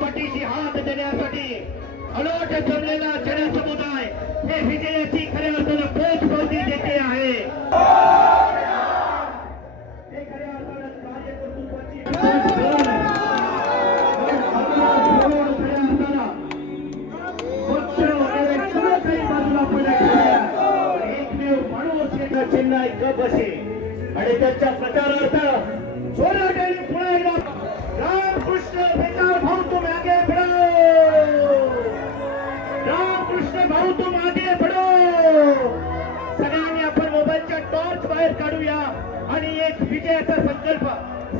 पाठीशी हात देण्यासाठी अलोट जमलेला जनसमुदाय हे विजयाची खऱ्या अर्थानं पोचपावती देते आहे. एकमेव माणूस चिन्ह गप असे आणि त्याच्या प्रचारार्थ जोरात आणि पुन्हा एकदा रामकृष्ण बेतार भाऊ तुम आगे बढ़ो, रामकृष्ण भाऊ तुम आगे बढ़ो. सगळ्यांनी आपण मोबाईलच्या टॉर्च बाहेर काढूया आणि एक विजयाचा संकल्प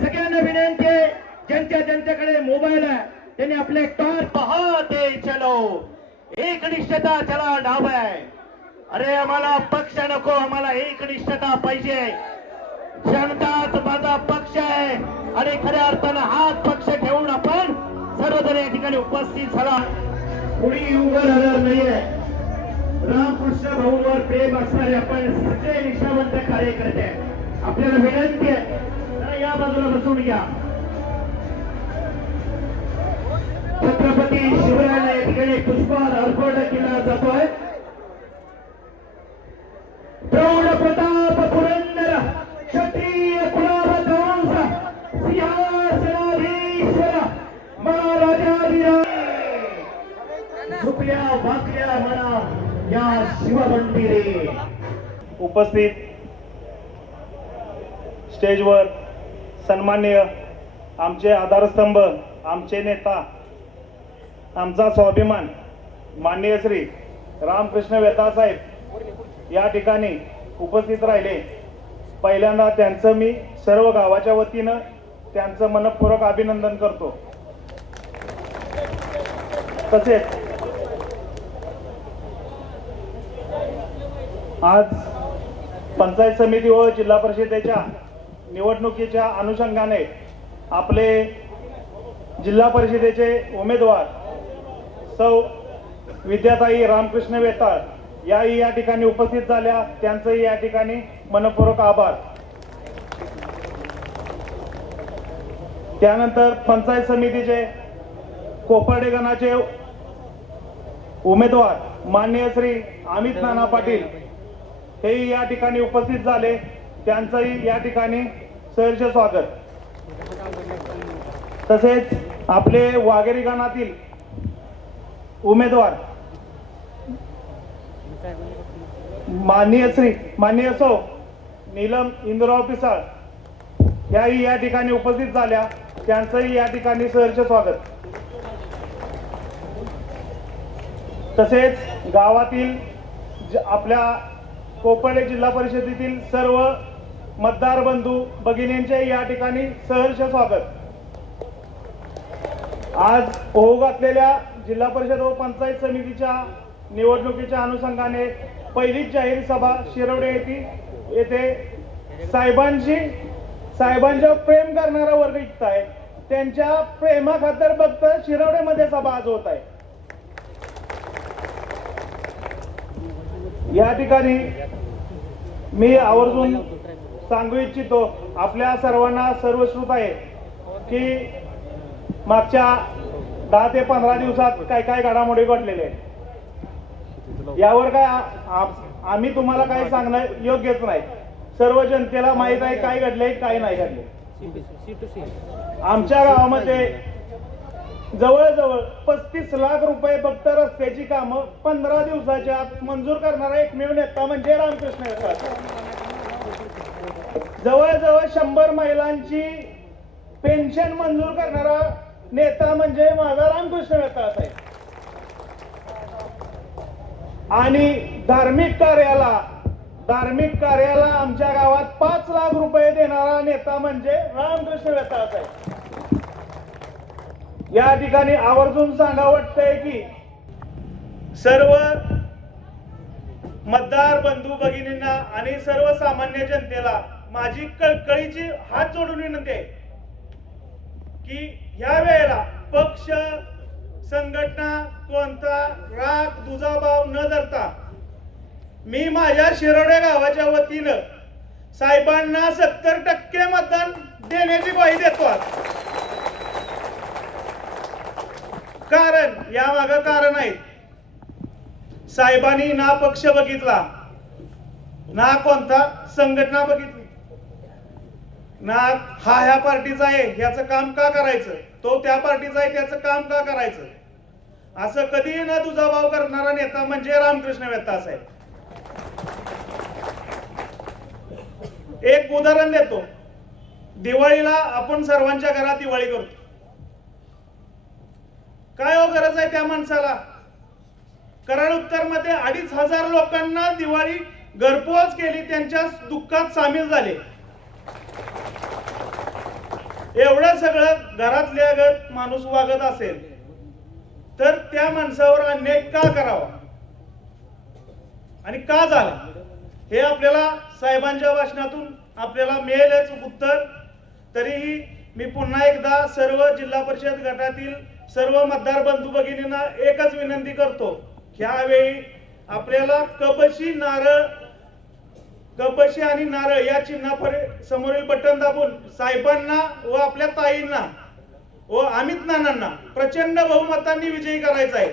सगळ्यांना विनंती आहे. ज्यांच्याकडे मोबाईल आहे त्यांनी आपले टॉर्च पाहते चलो. एकनिष्ठता चला नाव आहे. अरे आम्हाला पक्ष नको, आम्हाला एकनिष्ठता पाहिजे. जनताच माझा पक्ष आहे आणि खऱ्या अर्थानं हाच पक्ष ठेवून आपण सर्वजण या ठिकाणी उपस्थित झाला. कुणी उभं राहणार नाहीये. रामकृष्ण भाऊंवर प्रेम असणारे आपण सगळे निष्ठावंत कार्यकर्ते आपल्याला विनंती आहे जरा या बाजूला बसून घ्या. छत्रपती शिवरायांना या ठिकाणी पुष्पहार अर्पण केला जातोय. प्रौढ प्रताप पुरंदर क्षत्रिय कुलावंश सिंहासनाधीश्वर महाराजाधिराज झुकल्या वाकल्या म्हणा या शिवमंदिरे. उपस्थित स्टेजवर सन्माननीय आमचे आधारस्तंभ, आमचे नेता, आमचा स्वाभिमान माननीय श्री रामकृष्ण वेताळ साहेब या ठिकाणी उपस्थित राहिले. पहिल्यांदा त्यांचं मी सर्व गावाच्या वतीनं त्यांचं मनपूर्वक अभिनंदन करतो. तसेच आज पंचायत समिती व जिल्हा परिषदेच्या निवडणुकीच्या अनुषंगाने आपले जिल्हा परिषदेचे उमेदवार सौ विद्याताई रामकृष्ण वेताळ याही या ठिकाणी उपस्थित झाल्या. त्यांचंही या ठिकाणी मनपूर्वक आभार. त्यानंतर पंचायत समितीचे कोपर्डे गणाचे उमेदवार माननीय श्री अमित नाना पाटील हेही या ठिकाणी उपस्थित झाले. त्यांचंही या ठिकाणी सहर्ष स्वागत. तसेच आपले वाघेरी गणातील उमेदवार माननीय सौ नीलम इंदुराव पिसाळ याही या ठिकाणी उपस्थित झाल्या. त्यांचंही या ठिकाणी सहर्ष स्वागत. तसेच गावातील आपल्या कोपर्डे जिल्हा परिषदेतील सर्व मतदार बंधू भगिनींचे या ठिकाणी सहर्ष स्वागत. आज होऊ घातलेल्या जिल्हा परिषद व पंचायत समितीच्या निवडणुकीच्या अनुषंगाने पहिलीच जाहीर सभा शिरवडे येथे साहेबांच्या प्रेम करणारा वर्ग इथं आहे. त्यांच्या प्रेमाखातर फक्त शिरवडेमध्ये सभा आज होत आहे. या ठिकाणी मी आवर्जून सांगू इच्छितो, आपल्या सर्वांना सर्वश्रुत आहे की मागच्या 10 ते 15 दिवसात काय काय घडामोडी घडलेल्या आहेत. यावर काय आम्ही तुम्हाला काय सांगणं योग्यच नाही. सर्व जनतेला माहित आहे काय घडले काय नाही घडले. आमच्या गावामध्ये जवळजवळ 35 लाख रुपये फक्त रस्त्याची कामं 15 दिवसाच्या आत मंजूर करणारा एकमेव नेता म्हणजे रामकृष्ण विखे. जवळजवळ 100 महिलांची पेन्शन मंजूर करणारा नेता म्हणजे माझा रामकृष्ण विखे आहे. आणि धार्मिक कार्याला आमच्या गावात 5 लाख रुपये देणारा नेता म्हणजे रामकृष्ण विखे आहे. या ठिकाणी आवर्जून सांगावं वाटतंय की सर्व मतदार बंधू भगिनींना आणि सर्वसामान्य जनतेला माझी कळकळीची हात जोडून विनंती आहे की ह्या वेळेला पक्ष संघटना कोणता राग दुजाभाव न धरता मी माझ्या शिरोडे गावाच्या वतीनं साहेबांना 70% मतदान देण्याची ग्वाही देतो. कारण या मागं कारण आहे. साहेबांनी ना पक्ष बघितला ना कोणता संघटना बघितली ना हा ह्या पार्टीचा आहे ह्याचं काम का करायचं, तो त्या पार्टीचा आहे त्याचं काम का करायचं, असं कधीही न दुजाभाव करणारा नेता म्हणजे रामकृष्ण विखे आहे. एक उदाहरण देतो. दिवाळीला आपण सर्वांच्या घरात दिवाळी करतो. काय हो गरज आहे त्या माणसाला? कराड उत्तर मध्ये 2500 लोकांना दिवाळी घरपोच केली, त्यांच्या दुःखात सामील झाले. एवढं सगळं घरातल्या गत माणूस वागत असेल तर त्या माणसावर अन्याय का करावा आणि का झाला हे आपल्याला साहेबांच्या भाषणातून आपल्याला मिळेलच उत्तर. तरीही मी पुन्हा एकदा सर्व जिल्हा परिषद गटातील सर्व मतदार बंधू भगिनींना एकच विनंती करतो. ह्यावेळी आपल्याला कपशी आणि नारळ या चिन्हावर समोरील बटन दाबून साहेबांना व आपल्या ताईंना व अमित नानांना प्रचंड बहुमतांनी विजयी करायचा आहे.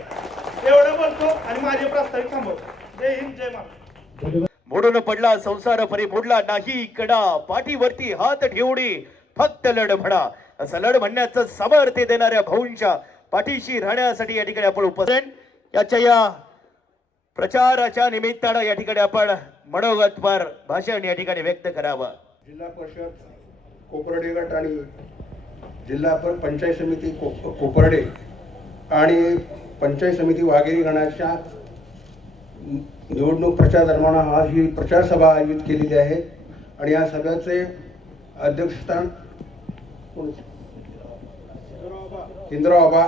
एवढं बोलतो आणि माझे प्रस्तावित थांबवतो. जय हिंद जय महाराष्ट्र. मोडून पडला संसार परी मोडला नाही कडा, पाठीवरती हात ठेवणे फक्त लढ म्हणा, असं लढ म्हणण्याचं सामर्थ्य देणाऱ्या भाऊंच्या पाठीशी राहण्यासाठी या ठिकाणी आपण उपस्थित याच्या या प्रचाराच्या निमित्तानं या ठिकाणी आपण मनोगतपर भाषण या ठिकाणी व्यक्त करावं. जिल्हा परिषद कोपर्डे गट आणि जिल्हा पंचायत समिती कोपर्डे आणि पंचायत समिती वाघेरी गणाच्या निवडणूक प्रचार दरम्यान आज ही प्रचार सभा आयोजित केलेली आहे. आणि या सभेचे अध्यक्षस्थान इंद्राबाबा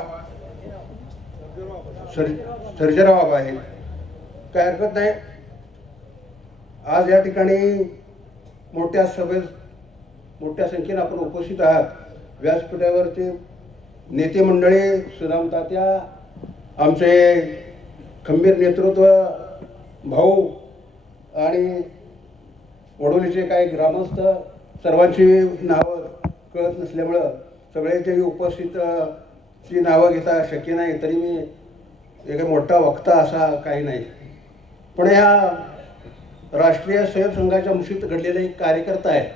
सर्जेराव आहे. काय हरकत नाही. आज या ठिकाणी मोठ्या सभेत मोठ्या संख्येने आपण उपस्थित आहात. व्यासपीठावरचे नेते मंडळी, सुदाम तात्या, आमचे खंबीर नेतृत्व भाऊ आणि वडोलीचे काही ग्रामस्थ, सर्वांची नावं कळत नसल्यामुळं सगळ्यांची उपस्थितची नावं घेता शक्य नाही. तरी मी एक मोठा वक्ता असा काही नाही, पण ह्या राष्ट्रीय स्वयं संघाच्या मुशीत घडलेला एक कार्यकर्ता आहे.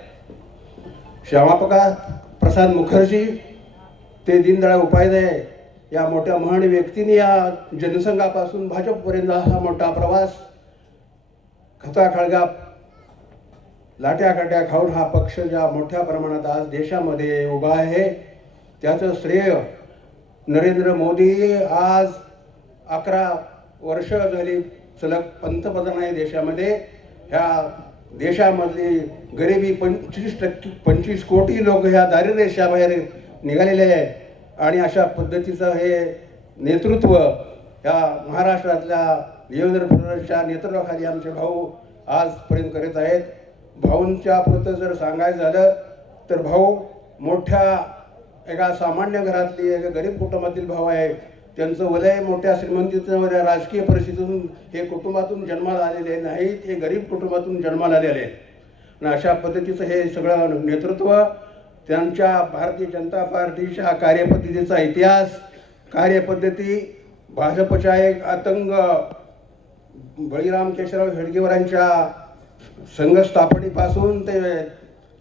श्यामाप्रकाश प्रसाद मुखर्जी ते दीनदयाळ उपाध्याय या मोठ्या महान व्यक्तीने या जनसंघापासून भाजपपर्यंत हा मोठा प्रवास खचाखळगा लाट्याकाट्या खाऊन हा पक्ष ज्या मोठ्या प्रमाणात आज देशामध्ये उभा आहे त्याचं श्रेय नरेंद्र मोदी आज 11 वर्ष झाली सलग पंतप्रधान आहे देशामध्ये. ह्या देशामधली गरिबी 25 कोटी लोक ह्या दारिद्र्य रेषेबाहेर निघालेले आहे. आणि अशा पद्धतीचं हे नेतृत्व ह्या महाराष्ट्रातल्या देवेंद्र फडणवीसच्या नेतृत्वाखाली आमचे भाऊ आजपर्यंत करीत आहेत. भाऊंच्या पुरतं जर सांगायचं झालं तर भाऊ मोठ्या एका सामान्य घरातली एका गरीब कुटुंबातील भाऊ आहे. त्यांचं वलय मोठ्या श्रीमंतीचं राजकीय परिस्थितीतून हे कुटुंबातून जन्माला आलेले नाहीत, हे गरीब कुटुंबातून जन्माला आलेले आहेत. आणि अशा पद्धतीचं हे सगळं नेतृत्व त्यांच्या भारतीय जनता पार्टीच्या कार्यपद्धतीचा इतिहास, कार्यपद्धती, भाजपच्या एक आतंक बळीराम केशवराव हेडगेवारांच्या संघस्थापनेपासून ते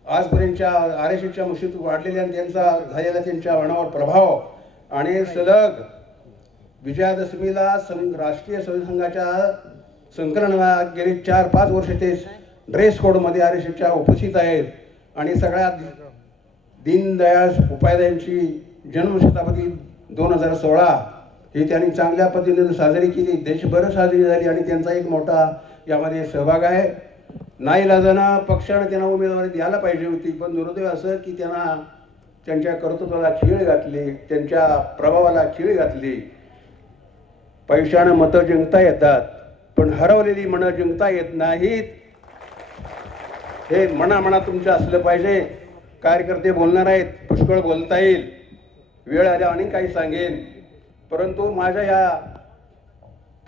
आजपर्यंतच्या आरएसएसच्या मुशीत वाढलेल्या त्यांचा झालेला त्यांच्या मनावर प्रभाव आणि सलग विजयादशमीला राष्ट्रीय संघाच्या संकलनाला गेली 4-5 वर्ष ते ड्रेस कोडमध्ये आरएसएसच्या उपस्थित आहेत आणि सगळ्यात दीनदयाळ उपाध्यायांची जन्मशताब्दी 2016 ही त्यांनी चांगल्या पद्धतीने साजरी केली, देशभर साजरी झाली आणि त्यांचा एक मोठा यामध्ये सहभाग आहे. नाईलाजानं पक्षाने त्यांना उमेदवारी द्यायला पाहिजे होती, पण दुर्दैव असं की त्यांना त्यांच्या कर्तृत्वाला खीळ घातली, त्यांच्या प्रभावाला खीळ घातली. पैशानं मतं जिंकता येतात, पण हरवलेली मनं जिंकता येत नाहीत. हे मनामनात तुमचं असलं पाहिजे. कार्यकर्ते बोलणार आहेत, पुष्कळ बोलता येईल, वेळ आल्या आणि काही सांगेन, परंतु माझ्या या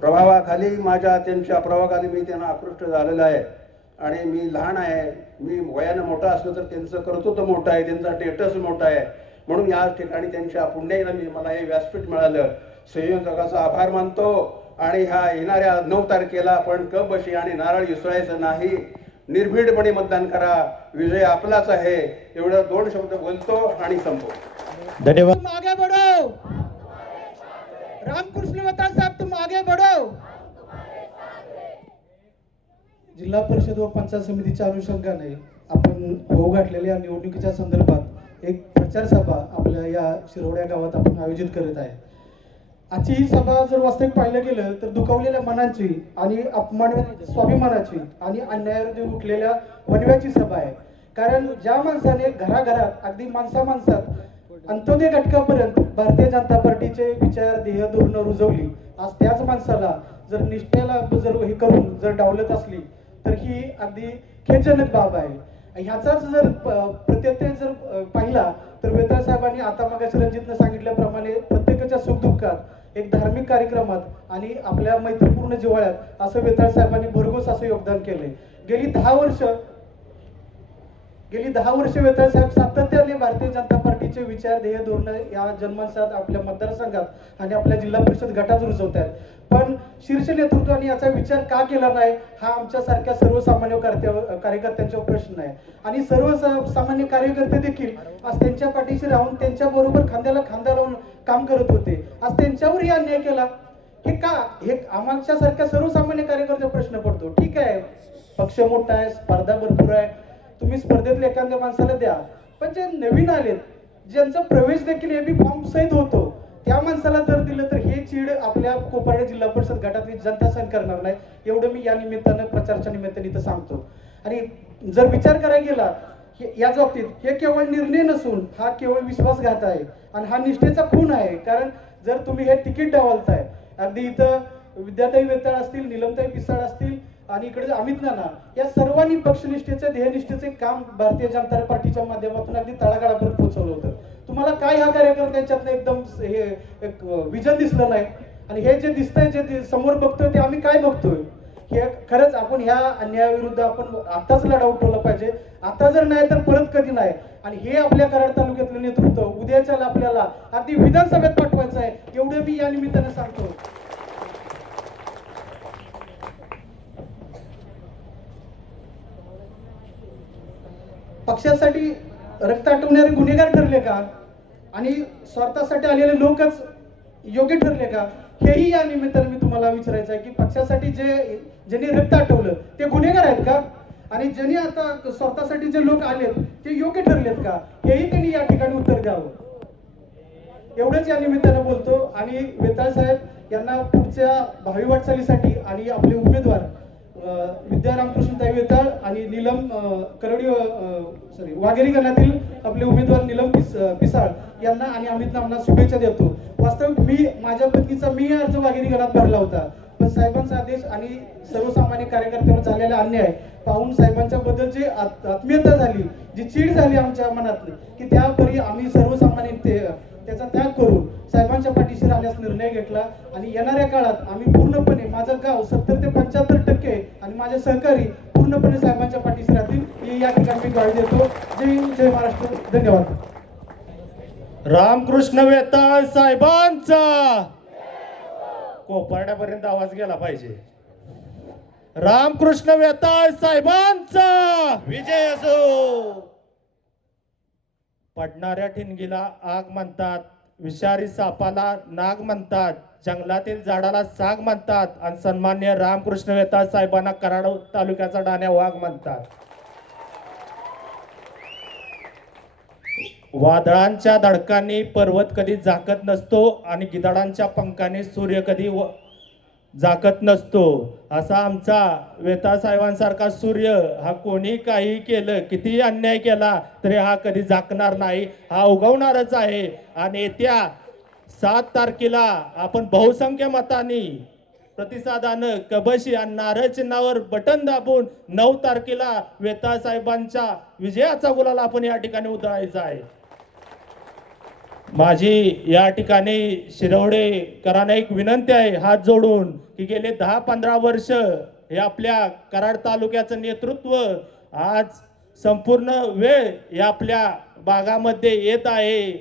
प्रभावाखाली त्यांच्या प्रभावाखाली मी त्यांना आकृष्ट झालेलं आहे. आणि मी लहान आहे, मी वयानं मोठा असलो तर त्यांचं कर्तृत्व मोठं आहे, त्यांचा स्टेटस मोठा आहे, म्हणून या ठिकाणी त्यांच्या पुण्याला मला हे व्यासपीठ मिळालं. संयोजकाचा आभार मानतो आणि ह्या येणाऱ्या 9 तारखेला आपण कप बशी आणि नारळ विसरायचं नाही, निर्भीडपणे मतदान करा, विजय आपलाच आहे. एवढं 2 शब्द बोलतो आणि संपवतो. धन्यवाद. तुम आगे बढ़ो, रामकृष्ण वताल साहब तुम आगे बढ़ो. जिल्हा परिषद व पंचायत समितीच्या अनुषंगाने आपण होऊ घातलेल्या निवडणुकीच्या संदर्भात एक प्रचार सभा आपल्या या शिरोड्या गावात आपण आयोजित करत आहे. आजची ही सभा जर वास्तविक पाहिलं गेलं तर दुखावलेल्या मनांची आणि स्वाभिमानाची आणि अन्यायाविरुद्ध उठलेल्या वणव्याची सभा आहे. कारण ज्या माणसाने घराघरात अगदी माणसात अंत्योदय घटकापर्यंत भारतीय जनता पार्टीचे विचार ध्येय धोरणं रुजवली, आज त्याच माणसाला जर निष्ठेला जर हे करून जर डावलत असली तर ही अगदी खेदजनक बाब आहे. ह्याचाच जर प्रत्यय जर पाहिला तर वेताळ साहेबांनी आता मागाशी रणजितनं सांगितल्याप्रमाणे प्रत्येकाच्या सुखदुःखात एक धार्मिक कार्यक्रमात आणि आपल्या मैत्रीपूर्ण जिव्हाळ्यात असं वेताळ साहेबांनी भरघोस असं योगदान केले. गेली 10 वर्ष वेताळ साहेब सातत्याने भारतीय जनता पार्टीचे विचार ध्येय धोरण या जनमानसात आपल्या मतदारसंघात आणि आपल्या जिल्हा परिषद गटात रुजवत आहेत. पण शीर्ष नेतृत्वाने याचा विचार का केला नाही हा आमच्यासारख्या सर्वसामान्य कार्यकर्त्यांचा प्रश्न आहे. आणि सर्वसामान्य कार्यकर्ते देखील आज त्यांच्या पाठीशी राहून त्यांच्या बरोबर खांद्याला खांदा लावून काम करत होते. आज त्यांच्यावरही अन्याय केला हे का, हे आमच्यासारख्या सर्वसामान्य कार्यकर्त्याचा प्रश्न पडतो. ठीक आहे, पक्ष मोठा आहे, स्पर्धा भरपूर आहे, तुम्ही स्पर्धेतल्या एखाद्या माणसाला द्या, पण जे नवीन आलेत ज्यांचा प्रवेश देखील एबी फॉर्म सहित होतो त्या माणसाला जर दिलं तर हे चीड आपल्या कोपर्डे जिल्हा परिषद गटातली जनता सहन करणार नाही. एवढं मी या निमित्तानं प्रचारच्या निमित्ताने इथं सांगतो. आणि जर विचार करायला गेला या बाबतीत हे केवळ निर्णय नसून हा केवळ विश्वासघात आहे आणि हा निष्ठेचा खून आहे. कारण जर तुम्ही हे तिकीट डावलताय, अगदी इथं विद्याताई वेताळ असतील, नीलमताई पिसाळ असतील आणि इकडे अमित नाना, या सर्वांनी पक्षनिष्ठेचे ध्येयनिष्ठेचे काम भारतीय जनता पार्टीच्या माध्यमातून अगदी तळागाळापर्यंत पोहोचवलं होतं. तुम्हाला काय ह्या कार्यकर्त्यांच्यातनं एकदम हे एक विजन दिसलं नाही. आणि हे जे दिसतंय, जे समोर बघतोय ते आम्ही काय बघतोय, हे खरंच आपण ह्या अन्यायाविरुद्ध आपण आताच लढा उठवला पाहिजे. आता जर नाही तर परत कधी नाही. आणि हे आपल्या कराड तालुक्यातलं नेतृत्व उद्याच्याला आपल्याला अगदी विधानसभेत पाठवायचं आहे, एवढे मी या निमित्ताने सांगतो. पक्षासाठी रक्त आटवणारे गुन्हेगार ठरले का आणि स्वार्थासाठी आलेले लोकच योग्य ठरले का, हेही या निमित्ताने मी तुम्हाला विचारायचं आहे की पक्षासाठी ज्यांनी रक्त आटवलं ते गुन्हेगार आहेत का, आणि ज्यांनी आता स्वार्थासाठी जे लोक आलेत ते योग्य ठरलेत का, हेही त्यांनी या ठिकाणी उत्तर द्यावं. एवढंच या निमित्तानं बोलतो. आणि वेताळ साहेब यांना पुढच्या भावी वाटचालीसाठी आणि आपले उमेदवार विद्या रामकृष्णताई वेताळ आणि नीलम वाघेरी गणातील आपले उमेदवार नीलम पिसाळ यांना आणि अमित नामना शुभेच्छा देतो. वास्तविक मी माझ्या पत्नीचा अर्ज वाघेरी गणात भरला होता, पण साहेबांचा आदेश आणि सर्वसामान्य कार्यकर्त्यांवर झालेला अन्याय पाहून साहेबांच्या बद्दल जी आत्मीयता झाली, जी चीड झाली आमच्या मनातली, की त्यापरी आम्ही सर्वसामान्य त्याचा त्याग करून साहेबांच्या पाठीशी राहण्यास निर्णय घेतला. आणि येणाऱ्या काळात आम्ही पूर्णपणे, माझं गाव 70 ते 75% आणि माझे सहकारी पूर्णपणे साहेबांच्या पाठीशी राहतील ही या ठिकाणी मी ग्वाही देतो. जय हिंद, जय महाराष्ट्र. धन्यवाद. रामकृष्ण वेताळ साहेबांचा कोपर्ड्यापर्यंत आवाज गेला पाहिजे. रामकृष्ण वेताळ साहेबांचा विजय असो. पडणाऱ्या ठिणगीला आग म्हणतात, विषारी सापाला नाग म्हणतात, जंगलातील झाडाला साग म्हणतात आणि सन्मान्य रामकृष्ण वेताळ साहेबांना कराड तालुक्याचा डाण्या वाघ म्हणतात. वादळांच्या धडकांनी पर्वत कधी झाकत नसतो आणि गिधाडांच्या पंखाने सूर्य कधी झाकत नसतो. असा आमचा वेताळ साहेबांसारखा सूर्य हा कोणी काही केलं, कितीही अन्याय केला तरी हा कधी झाकणार नाही, हा उगवणारच आहे. आणि येत्या 7 तारखेला आपण बहुसंख्य मतांनी प्रतिसादानं कबशी आणि नारळ चिन्हावर बटन दाबून 9 तारखेला वेताळ साहेबांच्या विजयाचा गुलाल आपण या ठिकाणी उधळायचा आहे. माझी या ठिकाणी शिरवडेकरांना एक विनंती आहे हात जोडून की गेले 10-15 वर्ष हे आपल्या कराड तालुक्याचं नेतृत्व आज संपूर्ण वेळ या आपल्या भागामध्ये येत आहे.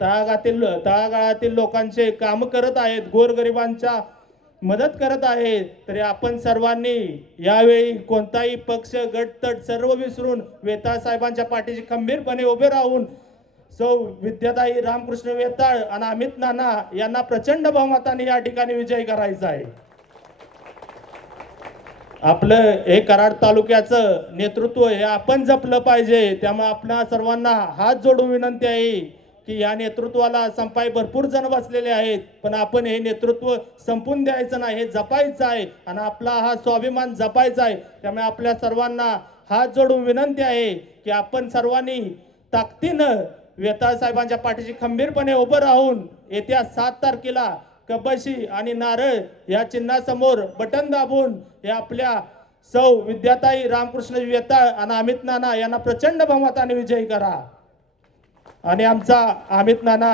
तळागाळातील लोकांचे काम करत आहेत, गोरगरिबांच्या मदत करत आहेत. तरी आपण सर्वांनी यावेळी कोणताही पक्ष गटतट सर्व विसरून वेताळ साहेबांच्या पाठीशी खंबीरपणे उभे राहून सौ विद्याताई रामकृष्ण वेताळ आणि अमित नाना यांना प्रचंड बहुमताने या ठिकाणी विजय करायचा आहे. आपलं हे कराड तालुक्याचं नेतृत्व हे आपण जपलं पाहिजे. त्यामुळे आपल्या सर्वांना हात जोडून विनंती आहे की या नेतृत्वाला संपाई भरपूर जण बसलेले आहेत, पण आपण हे नेतृत्व संपून द्यायचं नाही, हे जपायचं आहे आणि आपला हा स्वाभिमान जपायचा आहे. त्यामुळे आपल्या सर्वांना हात जोडून विनंती आहे की आपण सर्वांनी ताकदीनं वेताळ साहेबांच्या पाठीशी खंबीरपणे उभं राहून येत्या 7 तारखेला कबशी आणि नारळ या चिन्हासमोर बटन दाबून हे आपल्या सौ विद्याताई रामकृष्ण वेताळ आणि अमित नाना यांना प्रचंड बहुमताने विजयी करा. आणि आमचा अमित नाना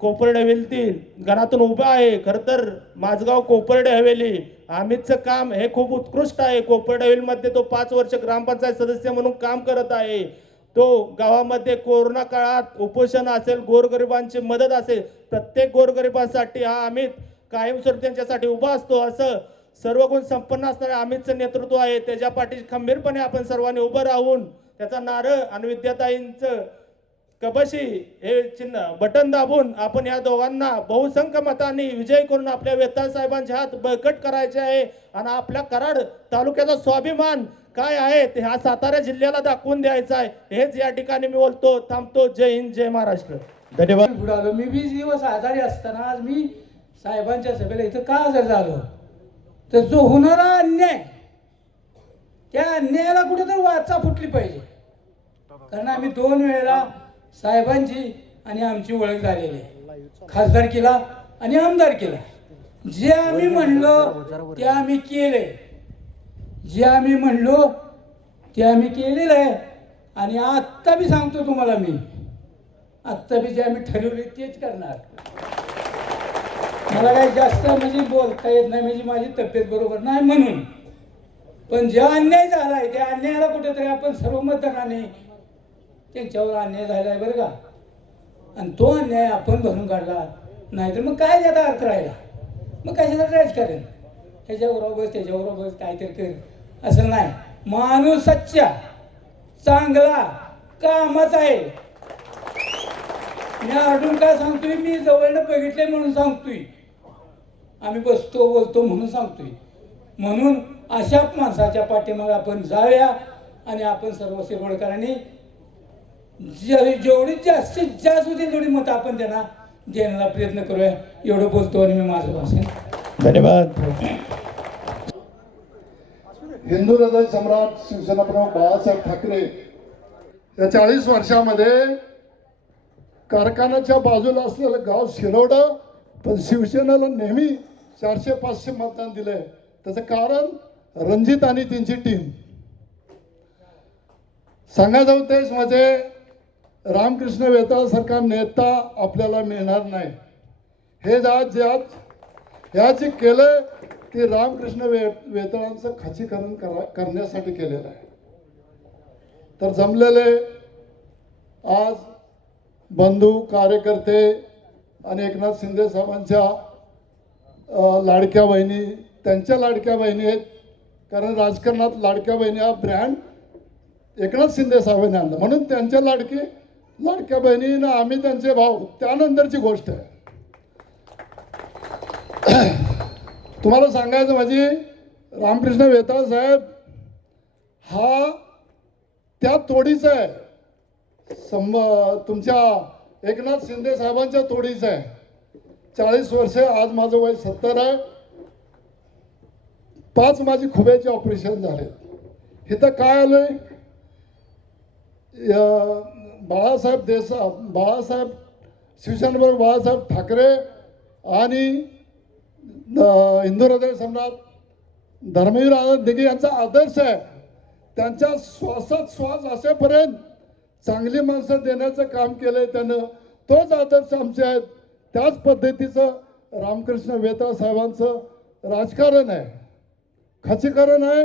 कोपर्डे हवेलीतील गणातून उभा आहे. खर तर माझगाव कोपर्डे हवेली अमितचं काम हे खूप उत्कृष्ट आहे. कोपर्डे हवेलीमध्ये तो 5 वर्ष ग्रामपंचायत सदस्य म्हणून काम करत आहे. तो गावामध्ये कोरोना काळात उपोषण असेल, गोरगरिबांची मदत असेल, प्रत्येक गोरगरिबांसाठी हा अमित कायमस्वरूपी त्यांच्यासाठी उभा असतो. असं सर्व गुण संपन्न असणाऱ्या अमितचं नेतृत्व आहे. त्याच्या पाठीशी खंबीरपणे आपण सर्वांनी उभं राहून त्याचा नारळ आणि विद्याताईंचं कबशी हे चिन्ह बटन दाबून आपण या दोघांना बहुसंख्य मतांनी विजय करून आपल्या वेताळ साहेबांचे हात बळकट करायचे आहे आणि आपल्या कराड तालुक्याचा स्वाभिमान काय आहे ते ह्या सातारा जिल्ह्याला दाखवून द्यायचं आहे. हेच या ठिकाणी मी बोलतो, थांबतो. जय हिंद, जय महाराष्ट्र. धन्यवाद. बुडालो मी 20 दिवस आजारी असताना आज मी साहेबांच्या सभेला इथं का हजर झालो तर जो होणारा अन्याय त्या अन्यायाला कुठेतरी वाचा फुटली पाहिजे. कारण आम्ही 2 वेळेला साहेबांची आणि आमची ओळख झालेली आहे, खासदारकीला आणि आमदारकीला. जे आम्ही म्हणलो ते आम्ही केले, जे आम्ही म्हणलो ते आम्ही केलेलं आहे. आणि आत्ता बी सांगतो तुम्हाला, मी आत्ता बी जे आम्ही ठरवले तेच करणार. मला काही जास्त म्हणजे बोलता येत नाही, म्हणजे माझी तब्येत बरोबर नाही म्हणून. पण जे अन्याय झाला आहे त्या अन्यायाला कुठेतरी आपण सर्व मतदानाने त्यांच्यावर अन्याय झाला आहे बरं का. आणि तो अन्याय आपण भरून काढला नाहीतर मग काय त्याचा अर्थ राहिला. मग कशाचं राजकारण, ह्याच्यावर बस त्याच्यावर बस काहीतरी कर असं नाही. माणूस सच्चा चांगला कामाचा आहे. मी अजून काय सांगतोय, मी जवळनं बघितले म्हणून सांगतोय, आम्ही बसतो बोलतो म्हणून सांगतोय. म्हणून अशा माणसाच्या पाठीमागे आपण जाऊया आणि आपण सर्व शिरवडकरांनी जेवढी जास्तीत जास्त होतील तेवढी मतं आपण त्यांना देण्याचा प्रयत्न करूया. एवढं बोलतो आणि मी माझं भाषण. धन्यवाद. हिंदू हृदय सम्राट शिवसेना प्रमुख बाळासाहेब ठाकरे या 40 वर्षामध्ये कारखान्याच्या बाजूला असलेलं गाव शिरवडं, पण शिवसेनेला नेहमी 400-500 मतदान दिलंय. त्याचं कारण रणजित आणि त्यांची टीम. सांगायचं उद्देश म्हणजे रामकृष्ण वेताळ सारखा नेता आपल्याला मिळणार नाही. हे ह्या जे केलं ते रामकृष्ण वेताळांचं खच्चीकरण करण्यासाठी केलेलं आहे. तर जमलेले आज बंधू कार्यकर्ते आणि एकनाथ शिंदे साहेबांच्या लाडक्या बहिणी, त्यांच्या लाडक्या बहिणी आहेत. कारण राजकारणात लाडक्या बहिणी हा ब्रँड एकनाथ शिंदे साहेबांनी आणला, म्हणून त्यांच्या लाडक्या बहिणीनं आम्ही त्यांचे भाऊ, त्यानंतरची गोष्ट आहे. तुम्हाला सांगायचं म्हणजे रामकृष्ण वेताळ साहेब हा त्या तोडीचा आहे, तुमच्या एकनाथ शिंदे साहेबांच्या तोडीचा आहे. 40 वर्ष, आज माझं वय 70 आहे. 5 माझी खुब्याचे ऑपरेशन झाले. इथं काय आलंय, बाळासाहेब शिवसेनेबरोबर बाळासाहेब ठाकरे आणि हिंदू हृदय सम्राट धर्मवीर आझाद दिघे यांचा आदर्श आहे. त्यांच्या श्वासात श्वास असेपर्यंत चांगली माणसं देण्याचं काम केलंय त्यानं. तोच आदर्श आमचे आहेत. त्याच पद्धतीचं रामकृष्ण वेताळ साहेबांचं राजकारण आहे, खचीकरण आहे.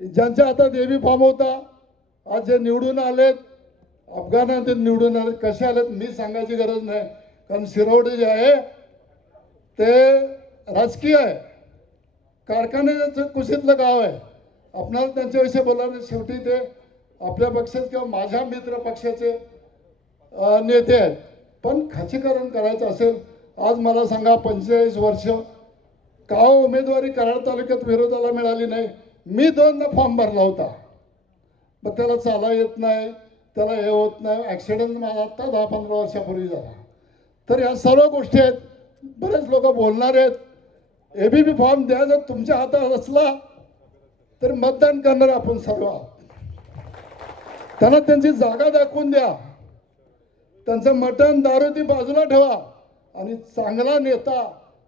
ज्यांच्या हातात एबी फॉर्म होता, आज जे निवडून आलेत, अफगाणात निवडून आले, कसे आलेत मी सांगायची गरज नाही. कारण शिरवडे जे आहे ते राजकीय आहे, कारखान्याचं कुशीतलं गाव आहे. आपणाला त्यांच्याविषयी बोलायला शेवटी ते आपल्या पक्षाचे किंवा माझ्या मित्र पक्षाचे नेते आहेत. पण खचीकरण करायचं असेल, आज मला सांगा 45 वर्ष का उमेदवारी कराड तालुक्यात विरोधाला मिळाली नाही. मी 2दा फॉर्म भरला होता, मग त्याला चाला येत नाही, त्याला हे होत नाही. ॲक्सिडेंट माझा आत्ता 10-15 वर्षापूर्वी झाला. तर या सर्व गोष्टी आहेत. बरेच लोक बोलणार आहेत. एबीपी फॉर्म द्यायचा तुमच्या हातात असला तर मतदान करणार आपण सर्व. त्यांना त्यांची जागा दाखवून द्या, त्यांचं मटण दारू ती बाजूला ठेवा आणि चांगला नेता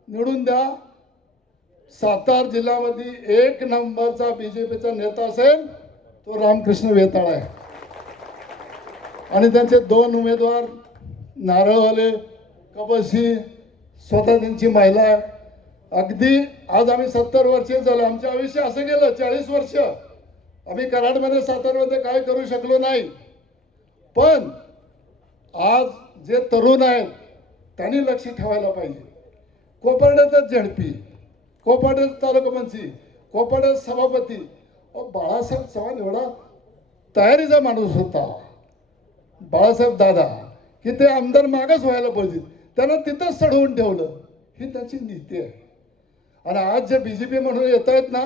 निवडून द्या. सातारा जिल्ह्यामध्ये 1 नंबरचा बीजेपीचा नेता असेल तो रामकृष्ण वेताळ आहे. आणि त्यांचे 2 उमेदवार नारळवाले, कबशी, स्वतः त्यांची महिला आहे. अगदी आज आम्ही 70 वर्ष झाले, आमचं आयुष्य असं गेलं. 40 वर्ष आम्ही कराडमध्ये, सातारमध्ये काय करू शकलो नाही. पण आज जे तरुण आहेत त्यांनी लक्ष ठेवायला पाहिजे. कोपर्ड्यातच झडपी, कोपर्ड्यात तालुकामंत्री, कोपर्ड्यात सभापती. बाळासाहेब चव्हाण एवढा तयारीचा माणूस होता, बाळासाहेब दादा, की ते आमदार मागच व्हायला पाहिजे. त्यांना तिथंच चढवून ठेवलं. ही त्याची नीती आहे. आणि आज जे बीजेपी म्हणून येत आहेत ना,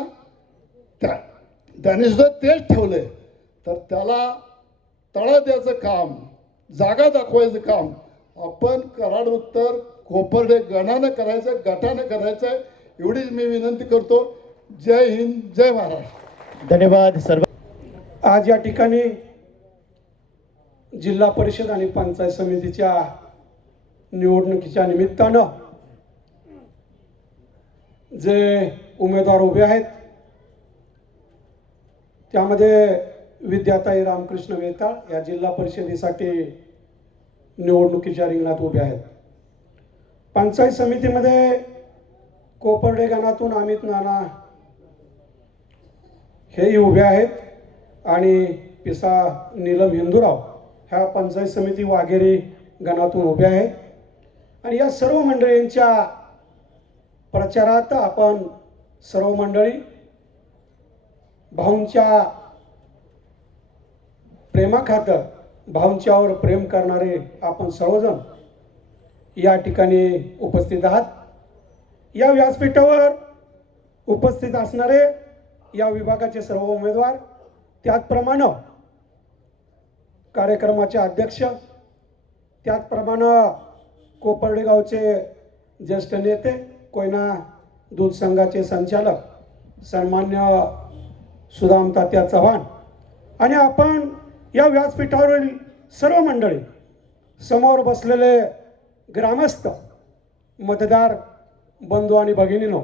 त्याने सुद्धा तेच ठेवलंय. तर त्याला तळा द्यायचं काम, जागा दाखवायचं काम आपण कराड उत्तर कोपर्डे गणानं करायचं, गटानं करायचं आहे. एवढीच मी विनंती करतो. जय हिंद, जय महाराष्ट्र. धन्यवाद सर्व. आज या ठिकाणी जिल्हा परिषद आणि पंचायत समितीच्या निवडणुकीच्या निमित्तानं जे उमेदवार उभे आहेत त्यामध्ये विद्याताई रामकृष्ण वेताळ या जिल्हा परिषदेसाठी निवडणुकीच्या रिंगणात उभे आहेत. पंचायत समितीमध्ये कोपर्डे गणातून अमित नाना हेही उभे आहेत आणि पिसा नीलम हिंदूराव ह्या पंचायत समिती वाघेरी गणातून उभे आहेत. आणि या सर्व मंडळींच्या प्रचारात आपण सर्व मंडळी भाऊंच्या प्रेमाखातर, भाऊंच्यावर प्रेम करणारे आपण सर्वजण या ठिकाणी उपस्थित आहात. या व्यासपीठावर उपस्थित असणारे या विभागाचे सर्व उमेदवार, त्याचप्रमाणे कार्यक्रमाचे अध्यक्ष, त्याचप्रमाणे कोपर्डे गावचे ज्येष्ठ नेते, कोयना दूध संघाचे संचालक सन्मान्य सुदाम तात्या चव्हाण आणि आपण या व्यासपीठावरील सर्व मंडळी, समोर बसलेले ग्रामस्थ, मतदार बंधू आणि भगिनीनो,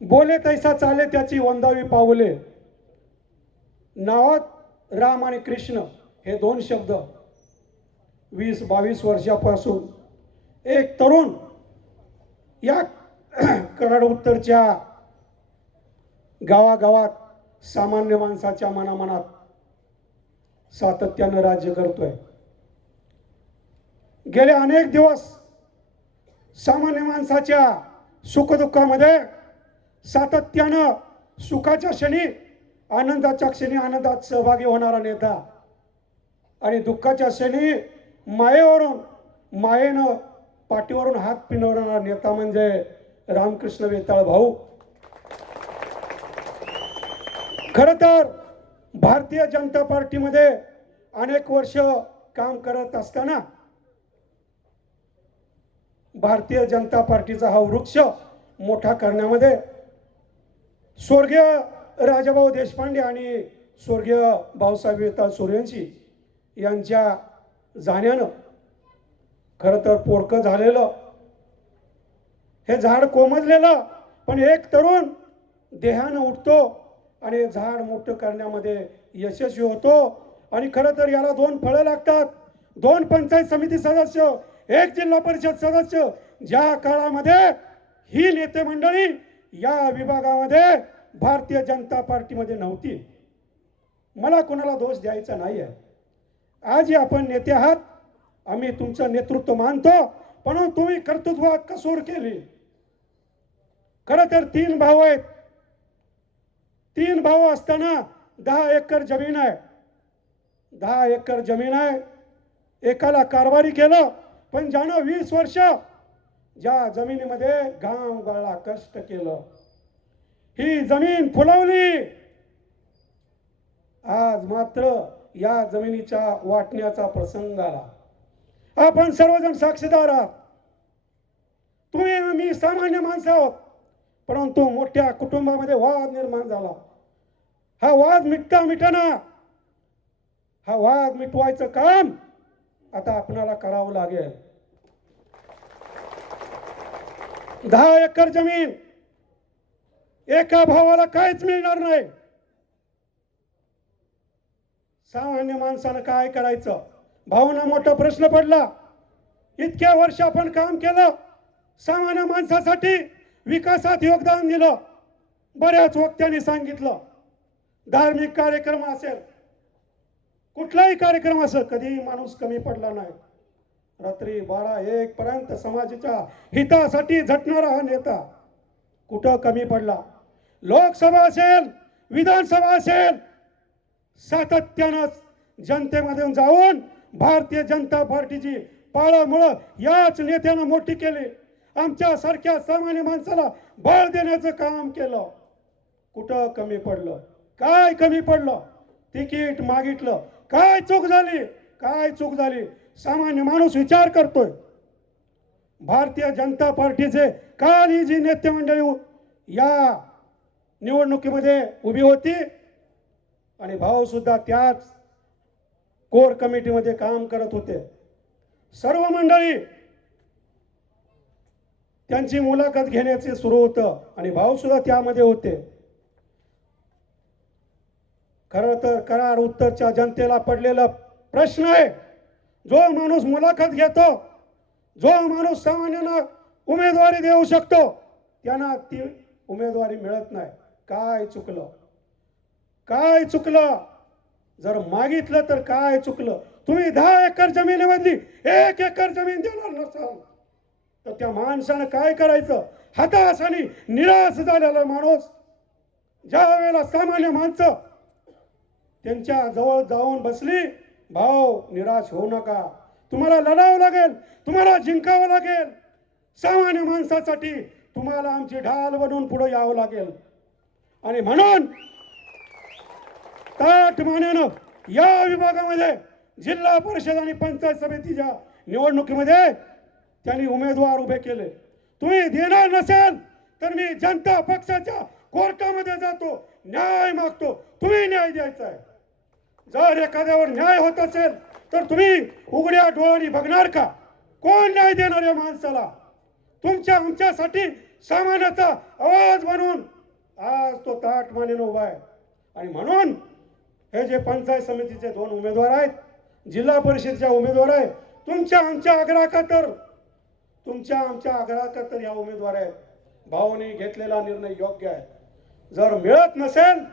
बोले तैसा चाले त्याची वंदावी पाऊले. नावात राम आणि कृष्ण हे 2 शब्द 20-22 वर्षापासून एक तरुण या कराड उत्तरच्या गावागावात सामान्य माणसाच्या मनामनात सातत्यानं राज्य करतोय. गेले अनेक दिवस सामान्य माणसाच्या सुखदुःखामध्ये सातत्यानं सुखाच्या क्षणी आनंदाच्या क्षणी आनंदात सहभागी होणारा नेता आणि दुःखाच्या क्षणी मायेनं पाठीवरून हात फिरवणारा नेता म्हणजे रामकृष्ण वेताळ भाऊ. खरं तर भारतीय जनता पार्टीमध्ये अनेक वर्ष काम करत असताना भारतीय जनता पार्टीचा हा वृक्ष मोठा करण्यामध्ये स्वर्गीय राजाभाऊ देशपांडे आणि स्वर्गीय भाऊसाहेब वेताळ सूर्यवंशी यांच्या जाण्यानं खरं तर पोरकं झालेलं हे झाड कोमजलेलं, पण एक तरुण देहानं उठतो आणि झाड मोठं करण्यामध्ये यशस्वी होतो. आणि खरं तर याला 2 फळं लागतात, 2 पंचायत समिती सदस्य, 1 जिल्हा परिषद सदस्य. ज्या काळामध्ये ही नेते मंडळी या विभागामध्ये भारतीय जनता पार्टीमध्ये नव्हती. मला कोणाला दोष द्यायचा नाही आहे. आज आपण नेते आहात, आम्ही तुमचं नेतृत्व मानतो, पण तुम्ही कर्तृत्वात कसूर केली. खरं तर 3 भाऊ आहेत. 3 भाऊ असताना 10 एकर जमीन आहे. 10 एकर जमीन आहे. एकाला कारभारी केलं, पण ज्यानं 20 वर्ष ज्या जमिनीमध्ये घाम गाळला, कष्ट केलं, ही जमीन फुलवली. आज मात्र या जमिनीच्या वाटण्याचा प्रसंग आला. आपण सर्वजण साक्षीदार आहात. तुम्ही आम्ही सामान्य माणसं आहोत, परंतु मोठ्या कुटुंबामध्ये वाद निर्माण झाला. हा वाद मिटना, हा वाद मिटवायचं काम आता आपणाला करावं लागेल. 10 एकर जमीन एका भावाला काहीच मिळणार नाही. सामान्य माणसानं काय करायचं? भावना मोठा प्रश्न पडला. इतक्या वर्ष आपण काम केलं, सामान्य माणसासाठी विकासात योगदान दिलं. बऱ्याच वक्त्यांनी सांगितलं, धार्मिक कार्यक्रम असेल, कुठलाही कार्यक्रम असेल, कधी माणूस कमी पडला नाही. रात्री 12-1 पर्यंत समाजाच्या हितासाठी झटणारा हा नेता कुठं कमी पडला? लोकसभा असेल, विधानसभा असेल, सातत्यानं जनतेमध्ये जाऊन भारतीय जनता पार्टीची पाळंमुळं याच नेत्यानं मोठी केली. आमच्या सारख्या सामान्य माणसाला बळ देण्याचं काम केलं. कुठं कमी पडलं? काय कमी पडलं? तिकीट मागितलं, काय चूक झाली? काय चूक झाली? सामान्य माणूस विचार करतोय. भारतीय जनता पार्टीचे काल ही जी नेते मंडळी या निवडणुकीमध्ये उभी होती आणि भाऊ सुद्धा त्याच कोर कमिटीमध्ये काम करत होते. सर्व मंडळी त्यांची मुलाखत घेण्याचे सुरू होतं आणि भाऊ सुद्धा त्यामध्ये होते. खरं तर कराड उत्तरच्या जनतेला पडलेला प्रश्न आहे, जो माणूस मुलाखत घेतो, जो माणूस सामान्यांना उमेदवारी देऊ शकतो, त्यांना ती उमेदवारी मिळत नाही. काय चुकलं? काय चुकलं? जर मागितलं तर काय चुकलं? तुम्ही 10 एकर जमिनीमधली 1 एकर जमीन देणार नसाल तर त्या माणसानं काय करायचं? हताशाने निराश झालेला माणूस ज्या वेळेला सामान्य माणसं त्यांच्या जवळ जाऊन बसली, भाऊ निराश होऊ नका, तुम्हाला लढावं लागेल, तुम्हाला जिंकावं लागेल, सामान्य माणसासाठी तुम्हाला आमची ढाल बनवून पुढे यावं लागेल. आणि म्हणून ताठमानेनं या विभागामध्ये जिल्हा परिषद आणि पंचायत समितीच्या निवडणुकीमध्ये त्यांनी उमेदवार उभे केले. तुम्ही देणार नसेल तर मी जनता पक्षाच्या कोर्टामध्ये जातो, न्याय मागतो. तुम्ही न्याय द्यायचा आहे. जर एखाद्यावर न्याय होत असेल तर तुम्ही उघड्या डोळ्यांनी बघणार का? कोण न्याय देणार या माणसाला? तुमच्या आमच्यासाठी सामान्याचा आवाज बनवून आज तो ताठमानेनं उभा आहे. आणि म्हणून हे जे पंचायत समितीचे 2 उमेदवार आहेत, जिल्हा परिषदेच्या उमेदवार आहेत, तुमच्या आमच्या आग्रहाखातर या उमेदवार आहेत. भाऊने घेतलेला निर्णय योग्य आहे. जर मिळत नसेल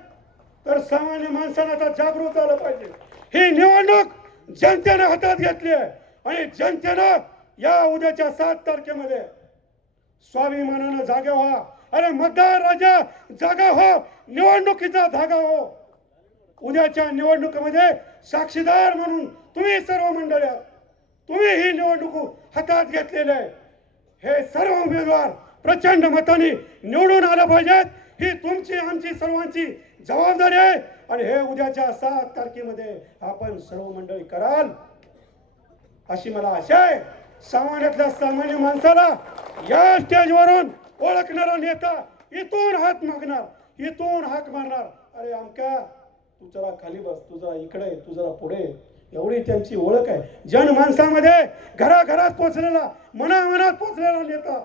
तर सामान्य माणसानं आता जागृत झालं पाहिजे. ही निवडणूक जनतेने हातात घेतली आहे आणि जनतेनं या उद्याच्या 7 तारखेमध्ये स्वाभिमानानं जागे व्हा अरे मतदार राजा जागा हो, निवडणुकीचा धागा हो. उद्याच्या निवडणुकीमध्ये साक्षीदार म्हणून तुम्ही सर्व मंडळी आहात. तुम्ही ही निवडणूक हातात घेतलेली आहे. हे सर्व उमेदवार प्रचंड मताने निवडून आलं पाहिजेत. ही तुमची आमची सर्वांची जबाबदारी आहे. आणि हे उद्याच्या 7 तारखेमध्ये आपण सर्व मंडळी कराल अशी मला आशा आहे. सामान्यातल्या सामान्य माणसाला या स्टेजवरून ओळखणारा नेता इथून हात मागणार, इथून हाक मारणार, अरे आमका तू जरा खाली बस, तू जरा इकडे, तू जरा पुढे, एवढी त्यांची ओळख आहे. जनमानसामध्ये घराघरात पोचलेला, मनामनात पोचलेला नेता.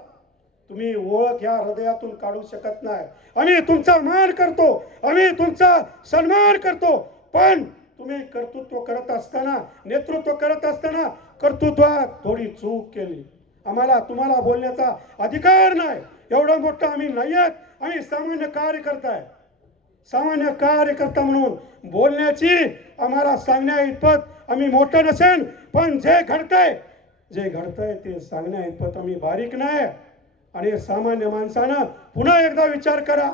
तुम्ही ओळख ह्या हृदयातून काढू शकत नाही. आम्ही तुमचा मान करतो, आम्ही तुमचा सन्मान करतो, पण तुम्ही कर्तृत्व करत असताना, नेतृत्व करत असताना कर्तृत्वात थोडी चूक केली. आम्हाला तुम्हाला बोलण्याचा अधिकार नाही. एवढं मोठं आम्ही नाही आहेत. आम्ही सामान्य कार्यकर्ता आहे. सामान्य कार्यकर्ता म्हणून बोलण्याची आम्हाला सांगण्या इतपत आम्ही मोठं नसेल, पण जे घडतंय ते सांगण्या इतपत आम्ही बारीक नाही. आणि सामान्य माणसानं पुन्हा एकदा विचार करा,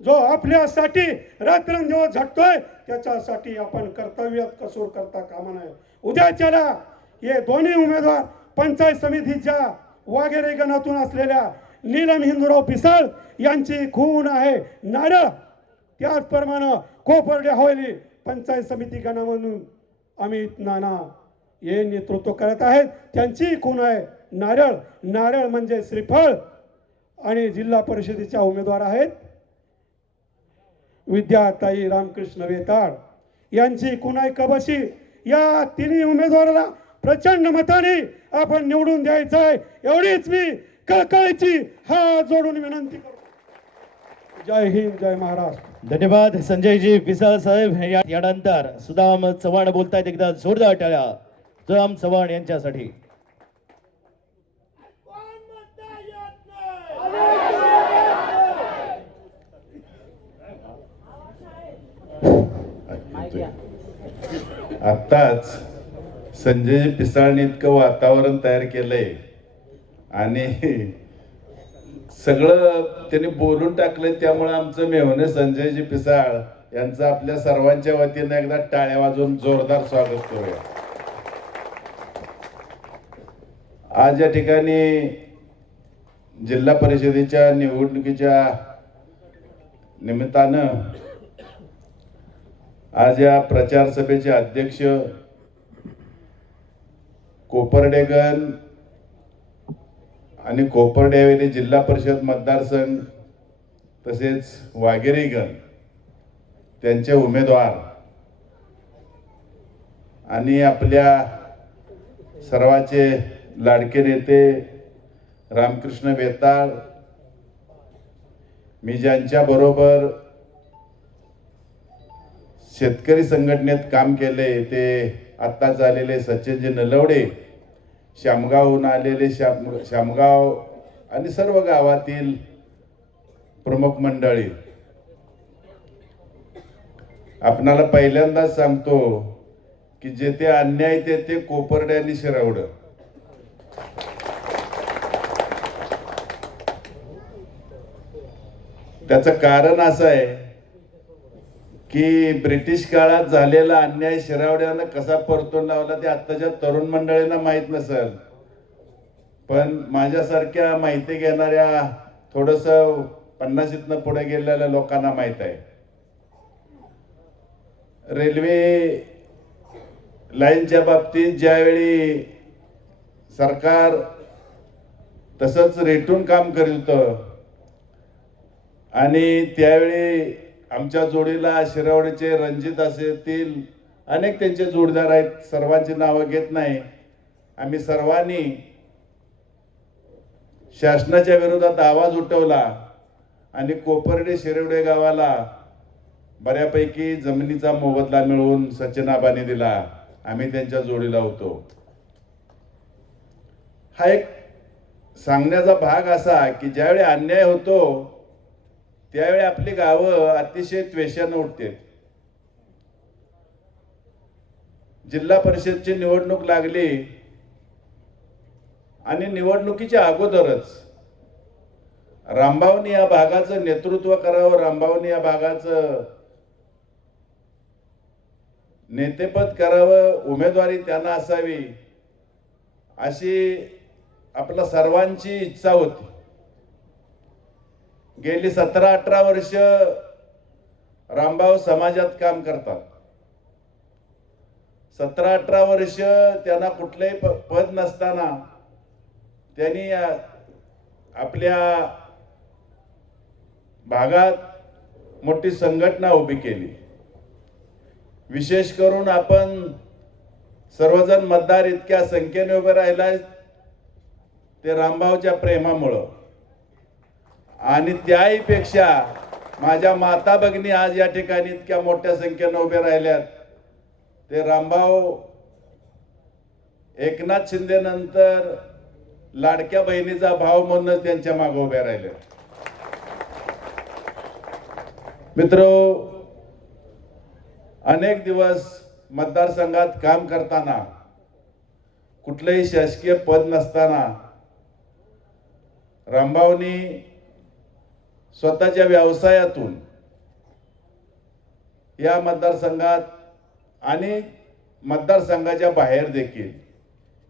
जो आपल्यासाठी रात्रंदिवस झटतोय त्याच्यासाठी आपण कर्तव्यात कसूर करता कामा नये. उद्याच्याला हे दोन्ही उमेदवार पंचायत समितीच्या वाघेरे गणातून असलेल्या नीलम हिंदूराव पिसाळ यांची खून आहे नारळ. त्याचप्रमाणे कोपर्डे हवेली पंचायत समिती गणामधून अमित नाना हे नेतृत्व करत आहेत, त्यांची खून आहे नारळ. नारळ म्हणजे श्रीफळ. आणि जिल्हा परिषदेच्या उमेदवार आहेत विद्याताई रामकृष्ण वेताळ यांची खून आहे कबशी. या तिन्ही उमेदवाराला प्रचंड मताने आपण निवडून द्यायचं आहे, एवढीच मी कळकळीची हात जोडून विनंती करतो. जय हिंद, जय महाराष्ट्र. धन्यवाद संजयजी पिसाळ साहेब. यानंतर सुदाम चव्हाण बोलतायत. एकदा जोरदार टाळ्या सुदाम चव्हाण यांच्यासाठी. आत्ताच संजय पिसाळने इतकं वातावरण तयार केलंय आणि सगळं त्यांनी बोलून टाकलंय. त्यामुळे आमचं मेहने संजयजी पिसाळ यांचं आपल्या सर्वांच्या वतीने एकदा टाळ्या वाजवून जोरदार स्वागत करूया. आज या ठिकाणी जिल्हा परिषदेच्या निवडणुकीच्या निमित्तानं आज या प्रचार सभेचे अध्यक्ष कोपर्डेगण आणि कोपर्डे हवेली जिल्हा परिषद मतदारसंघ तसेच वाघेरीगण त्यांचे उमेदवार आणि आपल्या सर्वाचे लाडके नेते रामकृष्ण वेताळ, मी ज्यांच्या बरोबर शेतकरी संघटनेत काम केले ते आत्ताच आलेले सचिनजी नलवडे, शामगावहून आलेले शामगाव आणि सर्व गावातील प्रमुख मंडळी, आपणाला पहिल्यांदाच सांगतो की जेथे अन्याय ते कोपर्डे आणि शिरवड. त्याचं कारण असं आहे की ब्रिटिश काळात झालेला अन्याय शिरावड्यानं कसा परतून लावला ते आत्ताच्या तरुण मंडळींना माहीत नसेल, पण माझ्यासारख्या माहिती घेणाऱ्या थोडंसं 50नं पुढे गेलेल्या लोकांना माहीत आहे. रेल्वे लाईनच्या बाबतीत ज्यावेळी सरकार तसंच रेटून काम करीत होतं आणि त्यावेळी आमच्या जोडीला शिरावडीचे रणजित असतील, अनेक त्यांचे जोडीदार आहेत, सर्वांची नावं घेत नाही. आम्ही सर्वांनी शासनाच्या विरोधात आवाज उठवला आणि कोपर्डे शिरवडे गावाला बऱ्यापैकी जमिनीचा मोबदला मिळवून सचिनाबाने दिला. आम्ही त्यांच्या जोडीला होतो. हा एक सांगण्याचा भाग असा की ज्यावेळी अन्याय होतो त्यावेळी आपली गावं अतिशय त्वेषानं उठते. जिल्हा परिषदची निवडणूक लागली आणि निवडणुकीच्या अगोदरच रामभाऊनी या भागाचं नेतृत्व करावं, रामभाऊनी या भागाचं नेतेपद करावं, उमेदवारी त्यांना असावी अशी आपल्या सर्वांची इच्छा होती. गेली 17-18 वर्ष रामभाऊ समाजात काम करतात. 17-18 वर्ष त्यांना कुठलंही पद नसताना त्यांनी आपल्या भागात मोठी संघटना उभी केली. विशेष करून आपण सर्वजण मतदार इतक्या संख्येने उभे राहिलाय ते रामभाऊच्या प्रेमामुळं. आणि त्याही पेक्षा माझ्या माता भगिनी आज या ठिकाणी इतक्या मोठ्या संख्येने उभे राहिल्यात ते रामभाऊ एकनाथ शिंदे नंतर लाडक्या बहिणीचा भाव म्हणून त्यांच्या मागे उभे राहिले. मित्र, अनेक दिवस मतदारसंघात काम करताना कुठलंही शासकीय पद नसताना रामभाऊनी स्वतःच्या व्यवसायातून या मतदारसंघात आणि मतदारसंघाच्या बाहेर देखील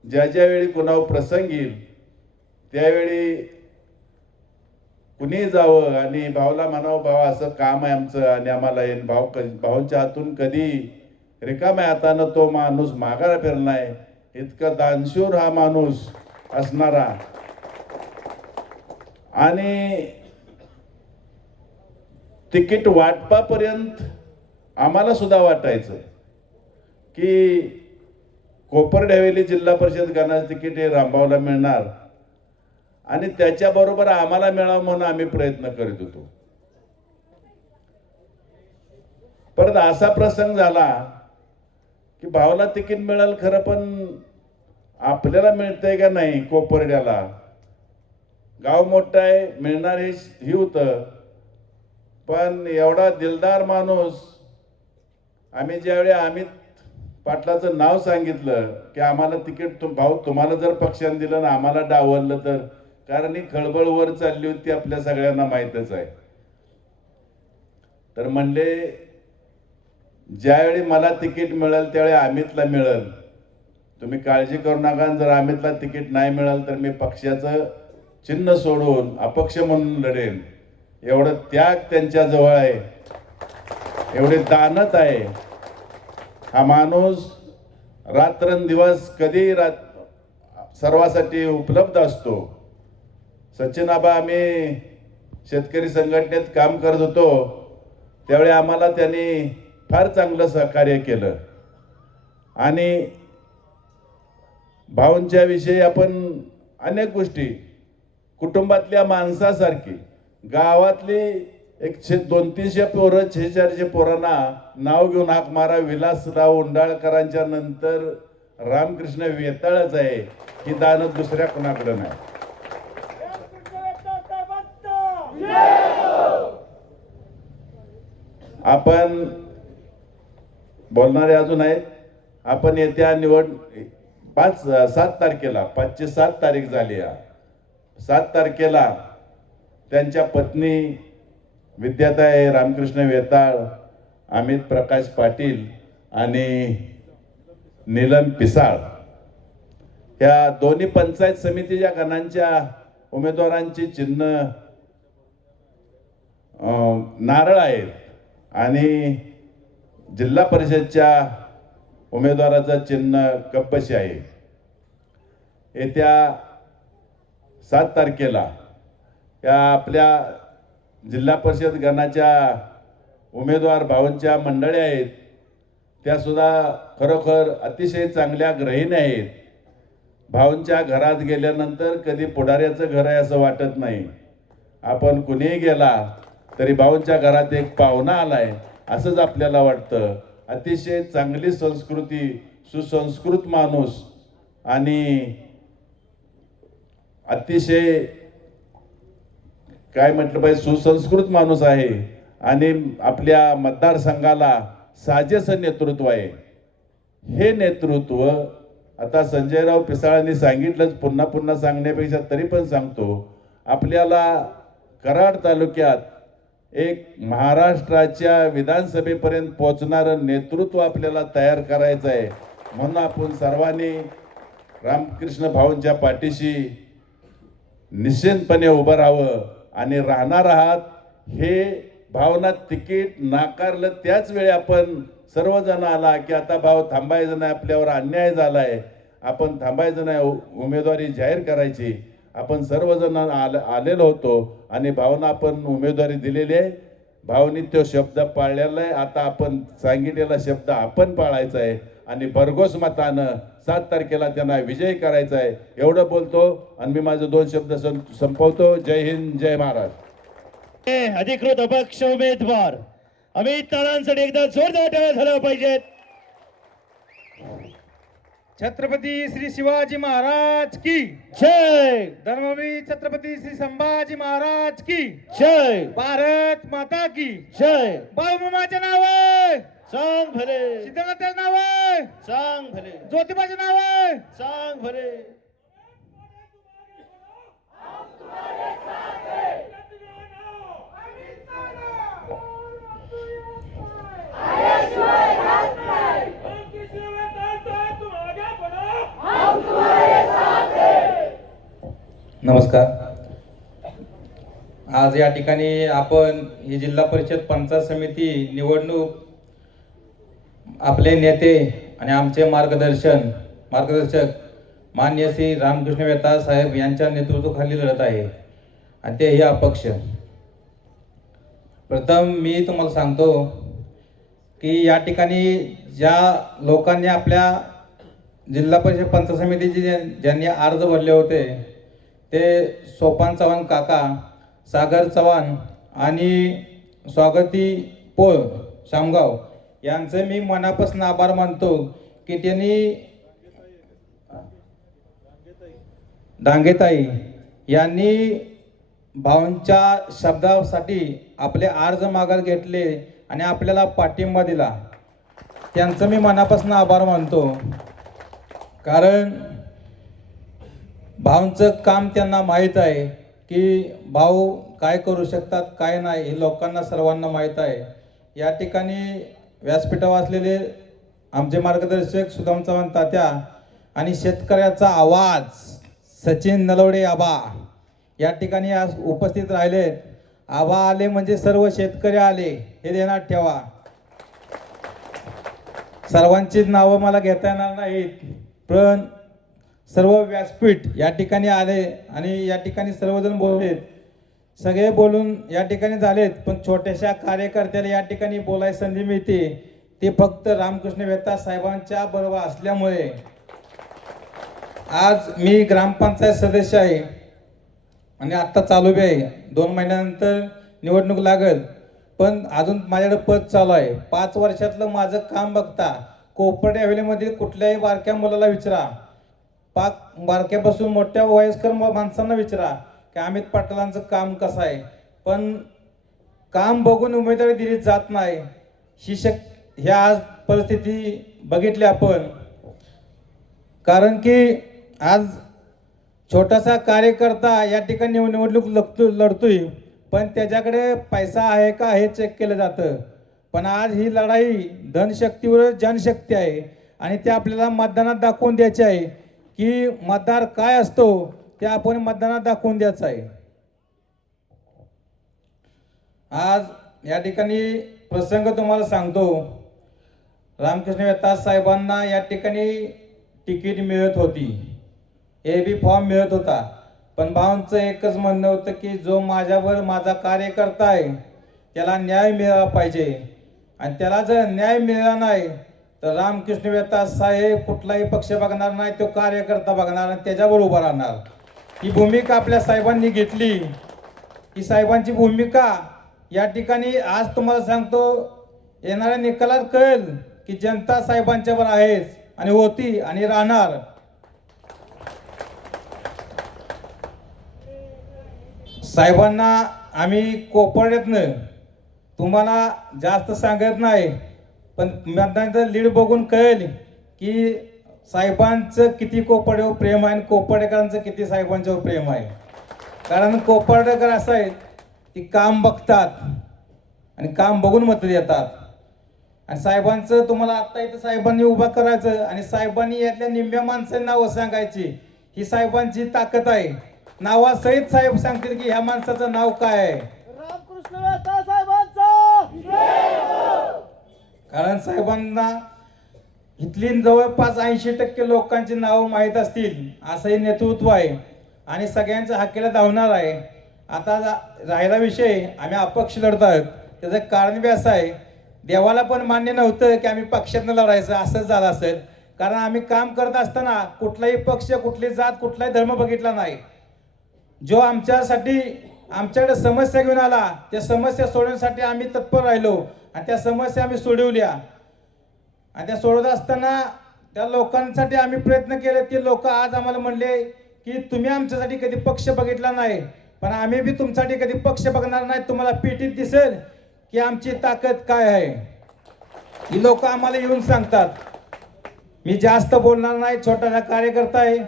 ज्या वेळी कुणावर प्रसंग येईल त्यावेळी कुणी जावं आणि भाऊला म्हणावं, भाऊ असं काम आहे आमचं आणि आम्हाला येईन. भाऊंच्या हातून कधी रिकाम्या हातानं तो माणूस माघारा फिरलाय. इतका दानशूर हा माणूस असणारा. आणि तिकीट वाटपापर्यंत आम्हाला सुद्धा वाटायचं की कोपर्डी हवेली जिल्हा परिषद गणाचं तिकीट हे रामभाऊला मिळणार आणि त्याच्याबरोबर आम्हाला मिळावं म्हणून आम्ही प्रयत्न करीत होतो. परत असा प्रसंग झाला की भाऊला तिकीट मिळेल खरं, पण आपल्याला मिळतंय का नाही. कोपर्ड्याला गाव मोठं आहे, मिळणार हे होतं, पण एवढा दिलदार माणूस. आम्ही ज्यावेळी अमित पाटलाचं नाव सांगितलं की आम्हाला तिकीट भाऊ तुम्हाला जर पक्षाने दिलं ना आम्हाला डावललं तर, कारण ही खळबळ वर चालली होती आपल्या सगळ्यांना माहीतच आहे. तर म्हणले ज्यावेळी मला तिकीट मिळेल त्यावेळी अमितला मिळेल, तुम्ही काळजी करू नका. जर अमितला तिकीट नाही मिळालं तर मी पक्षाचं चिन्ह सोडून अपक्ष म्हणून लढेन. एवढं त्याग त्यांच्या जवळ आहे, एवढे दानत आहे. हा माणूस रात्रंदिवस कधी सर्वांसाठी उपलब्ध असतो. सचिन आबा आम्ही शेतकरी संघटनेत काम करत होतो त्यावेळी आम्हाला त्यांनी फार चांगलं सहकार्य केलं. आणि भाऊंच्या विषयी आपण अनेक गोष्टी, कुटुंबातल्या माणसासारखी, गावातली 200-300 पोरं 400 पोरांना नाव घेऊन हाक मारा. विलासराव उंडाळकरांच्या नंतर रामकृष्ण वेताळच आहे. ही दानत दुसऱ्या कोणाकडे नाही. आपण बोलणारे अजून आहेत. आपण येत्या 7 तारखेला 5 ची 7 तारीख झाली. 7 तारखेला त्यांच्या पत्नी विद्याताई रामकृष्ण वेताळ, अमित प्रकाश पाटील आणि नीलम पिसाळ या दोन्ही पंचायत समितीच्या गणांच्या उमेदवारांची चिन्ह नारळ आहेत आणि जिल्हा परिषदच्या उमेदवाराचं चिन्ह कपबशी आहे. येत्या 7 तारखेला या आपल्या जिल्हा परिषद गणाच्या उमेदवार भाऊंच्या मंडळी आहेत, त्या सुद्धा खरोखर अतिशय चांगल्या गृहिणी आहेत. भाऊंच्या घरात गेल्यानंतर कधी पुढाऱ्याचं घर आहे असं वाटत नाही. आपण कुणीही गेला तरी भाऊंच्या घरात एक पाहुणा आलाय असंच आपल्याला वाटतं. अतिशय चांगली संस्कृती, सुसंस्कृत माणूस आणि अतिशय काय म्हटलं पाहिजे सुसंस्कृत माणूस आहे आणि आपल्या मतदारसंघाला साजेसं नेतृत्व आहे. हे नेतृत्व आता संजयराव पिसाळांनी सांगितलंच, पुन्हा पुन्हा सांगण्यापेक्षा तरी पण सांगतो, आपल्याला कराड तालुक्यात एक महाराष्ट्राच्या विधानसभेपर्यंत पोहोचणारं नेतृत्व आपल्याला तयार करायचं आहे. म्हणून आपण सर्वांनी रामकृष्ण भाऊंच्या पाठीशी निश्चितपणे उभं राहावं आणि राहणार आहात. हे भावना तिकीट नाकारलं त्याच वेळी आपण सर्वजण आला की आता भाऊ थांबायचं नाही, आपल्यावर अन्याय झालाय, आपण थांबायचं नाही, उमेदवारी जाहीर करायची. आपण सर्वजण आलेलो होतो आणि भावना आपण उमेदवारी दिलेली आहे. भावनी तो शब्द पाळलेला आहे. आता आपण सांगितलेला शब्द आपण पाळायचा आहे आणि भरघोस मतानं 7 तारखेला त्यांना विजयी करायचा आहे. एवढं बोलतो आणि मी माझे 2 शब्द संपवतो. जय हिंद, जय महाराष्ट्र. अधिकृत अपक्ष उमेदवार अमित तारांसाठी एकदा जोरदार टाळ्या झाल्या पाहिजेत. छत्रपती श्री शिवाजी महाराज की जय, धर्मवीर छत्रपती श्री संभाजी महाराज की जय, भारत माता की जय. बाळूमामाचे नाव आहे, सांग भले, सिद्धनाथाचे नाव आहे, सांग भले, ज्योतिबाचे नाव आहे. सांग भले. नमस्कार. आज या ठिकाणी आपण ही जिल्हा परिषद पंचायत समिती निवडणूक आपले नेते आणि आमचे मार्गदर्शक माननीय श्री रामकृष्ण वेताळ साहेब यांच्या नेतृत्वाखाली लढत आहे आणि तेही अपक्ष. प्रथम मी तुम्हाला सांगतो की या ठिकाणी ज्या लोकांनी आपल्या जिल्हा परिषद पंचायत समितीचे ज्यांनी अर्ज भरले होते ते सोपान चव्हाण काका, सागर चव्हाण आणि स्वागती पोळ शामगाव यांचे मी मनापासून आभार मानतो की त्यांनी डांगेताई यांनी भाऊंच्या शब्दासाठी आपले अर्ज मागायला घेतले आणि आपल्याला पाठिंबा दिला. त्यांचं मी मनापासून आभार मानतो. कारण भाऊंचं काम त्यांना माहीत आहे की भाऊ काय करू शकतात काय नाही हे लोकांना सर्वांना माहीत आहे. या ठिकाणी व्यासपीठावर असलेले आमचे मार्गदर्शक सुदाम चव्हाण तात्या आणि शेतकऱ्याचा आवाज सचिन नलवडे आबा या ठिकाणी आज उपस्थित राहिलेत. आबा आले म्हणजे सर्व शेतकरी आले हे ध्यानात ठेवा. सर्वांची नावं मला घेता येणार नाहीत पण सर्व व्यासपीठ या ठिकाणी आले आणि या ठिकाणी सर्वजण बोललेत. सगळे बोलून या ठिकाणी झालेत पण छोट्याशा कार्यकर्त्याला या ठिकाणी बोलायची संधी मिळते ते फक्त रामकृष्ण वेताळ साहेबांच्या बरोबर असल्यामुळे. आज मी ग्रामपंचायत सदस्य आहे आणि आत्ता चालू बी आहे. 2 महिन्यानंतर निवडणूक लागेल पण अजून माझ्याकडे पद चालू आहे. 5 वर्षातलं माझं काम बघता कोपर्डे हवेलीमधील कुठल्याही बारक्या मुलाला विचारा, बारक्यापासून मोठ्या वयस्कर माणसांना विचारा की अमित पाटलांचं काम कसं आहे. पण काम बघून उमेदवारी दिली जात नाही. ह्या आज परिस्थिती बघितली आपण. कारण की आज छोटासा कार्यकर्ता या ठिकाणी निवडणूक लढतोय पण त्याच्याकडे पैसा आहे का हे चेक केलं जातं. पण आज ही लढाई धनशक्तीवर जनशक्ती आहे आणि ते आपल्याला मतदानात दाखवून द्यायचे आहे की मतदार काय असतो ते आपण मतदानात दाखवून द्यायचं आहे. आज या ठिकाणी प्रसंग तुम्हाला सांगतो. रामकृष्ण वेताळ साहेबांना या ठिकाणी तिकीट मिळत होती, AB फॉर्म मिळत होता. पण भाऊंचं एकच म्हणणं होतं की जो माझ्यावर माझा कार्यकर्ता आहे त्याला न्याय मिळाला पाहिजे आणि त्याला जर न्याय मिळाला नाही तर रामकृष्ण वेताळ साहेब कुठलाही पक्ष बघणार नाही, तो कार्यकर्ता बघणार आणि त्याच्यावर उभा राहणार. ही भूमिका आपल्या साहेबांनी घेतली. ही साहेबांची भूमिका या ठिकाणी आज तुम्हाला सांगतो येणाऱ्या निकालात कळेल की जनता साहेबांच्यावर आहेच आणि होती आणि राहणार. साहेबांना आम्ही कोपर्ड्यातनं तुम्हाला जास्त सांगत नाही पण मतदानाचं लीड बघून कळेल की साहेबांचं किती कोपर्ड्यावर प्रेम आहे आणि कोपर्डेकरांचं किती साहेबांच्यावर प्रेम आहे. कारण कोपर्डेकर असं आहे ती काम बघतात आणि काम बघून मत देतात. आणि साहेबांचं तुम्हाला आत्ता इथं साहेबांनी उभा करायचं आणि साहेबांनी यातल्या निम्म्या माणसांनी नावं सांगायची, ही साहेबांची ताकद आहे. नावासहित साहेब सांगतील की ह्या माणसाचं नाव काय आहे. कारण साहेबांना इथली जवळपास 80% लोकांची नावं माहीत असतील असं हे नेतृत्व आहे आणि सगळ्यांच्या हक्कीला धावणार आहे. आता राहिला विषय, आम्ही अपक्ष लढत आहोत. त्याचं कारण बी असं आहे, देवाला पण मान्य नव्हतं की आम्ही पक्षातनं लढायचं, असंच झालं असेल. कारण आम्ही काम करत असताना कुठलाही पक्ष, कुठली जात, कुठलाही धर्म बघितला नाही. जो आमच्यासाठी आमच्याकडे समस्या घेऊन आला, त्या समस्या सोडवण्यासाठी आम्ही तत्पर राहिलो आणि त्या समस्या आम्ही सोडवल्या. आणि त्या सोडवत असताना त्या लोकांसाठी आम्ही प्रयत्न केले. ते लोक आज आम्हाला म्हणले की तुम्ही आमच्यासाठी कधी पक्ष बघितला नाही, पण आम्ही बी तुमच्यासाठी कधी पक्ष बघणार नाही. तुम्हाला पेटीत दिसेल की आमची ताकद काय आहे. ही लोक आम्हाला येऊन सांगतात. मी जास्त बोलणार नाही, छोटासा कार्यकर्ता आहे.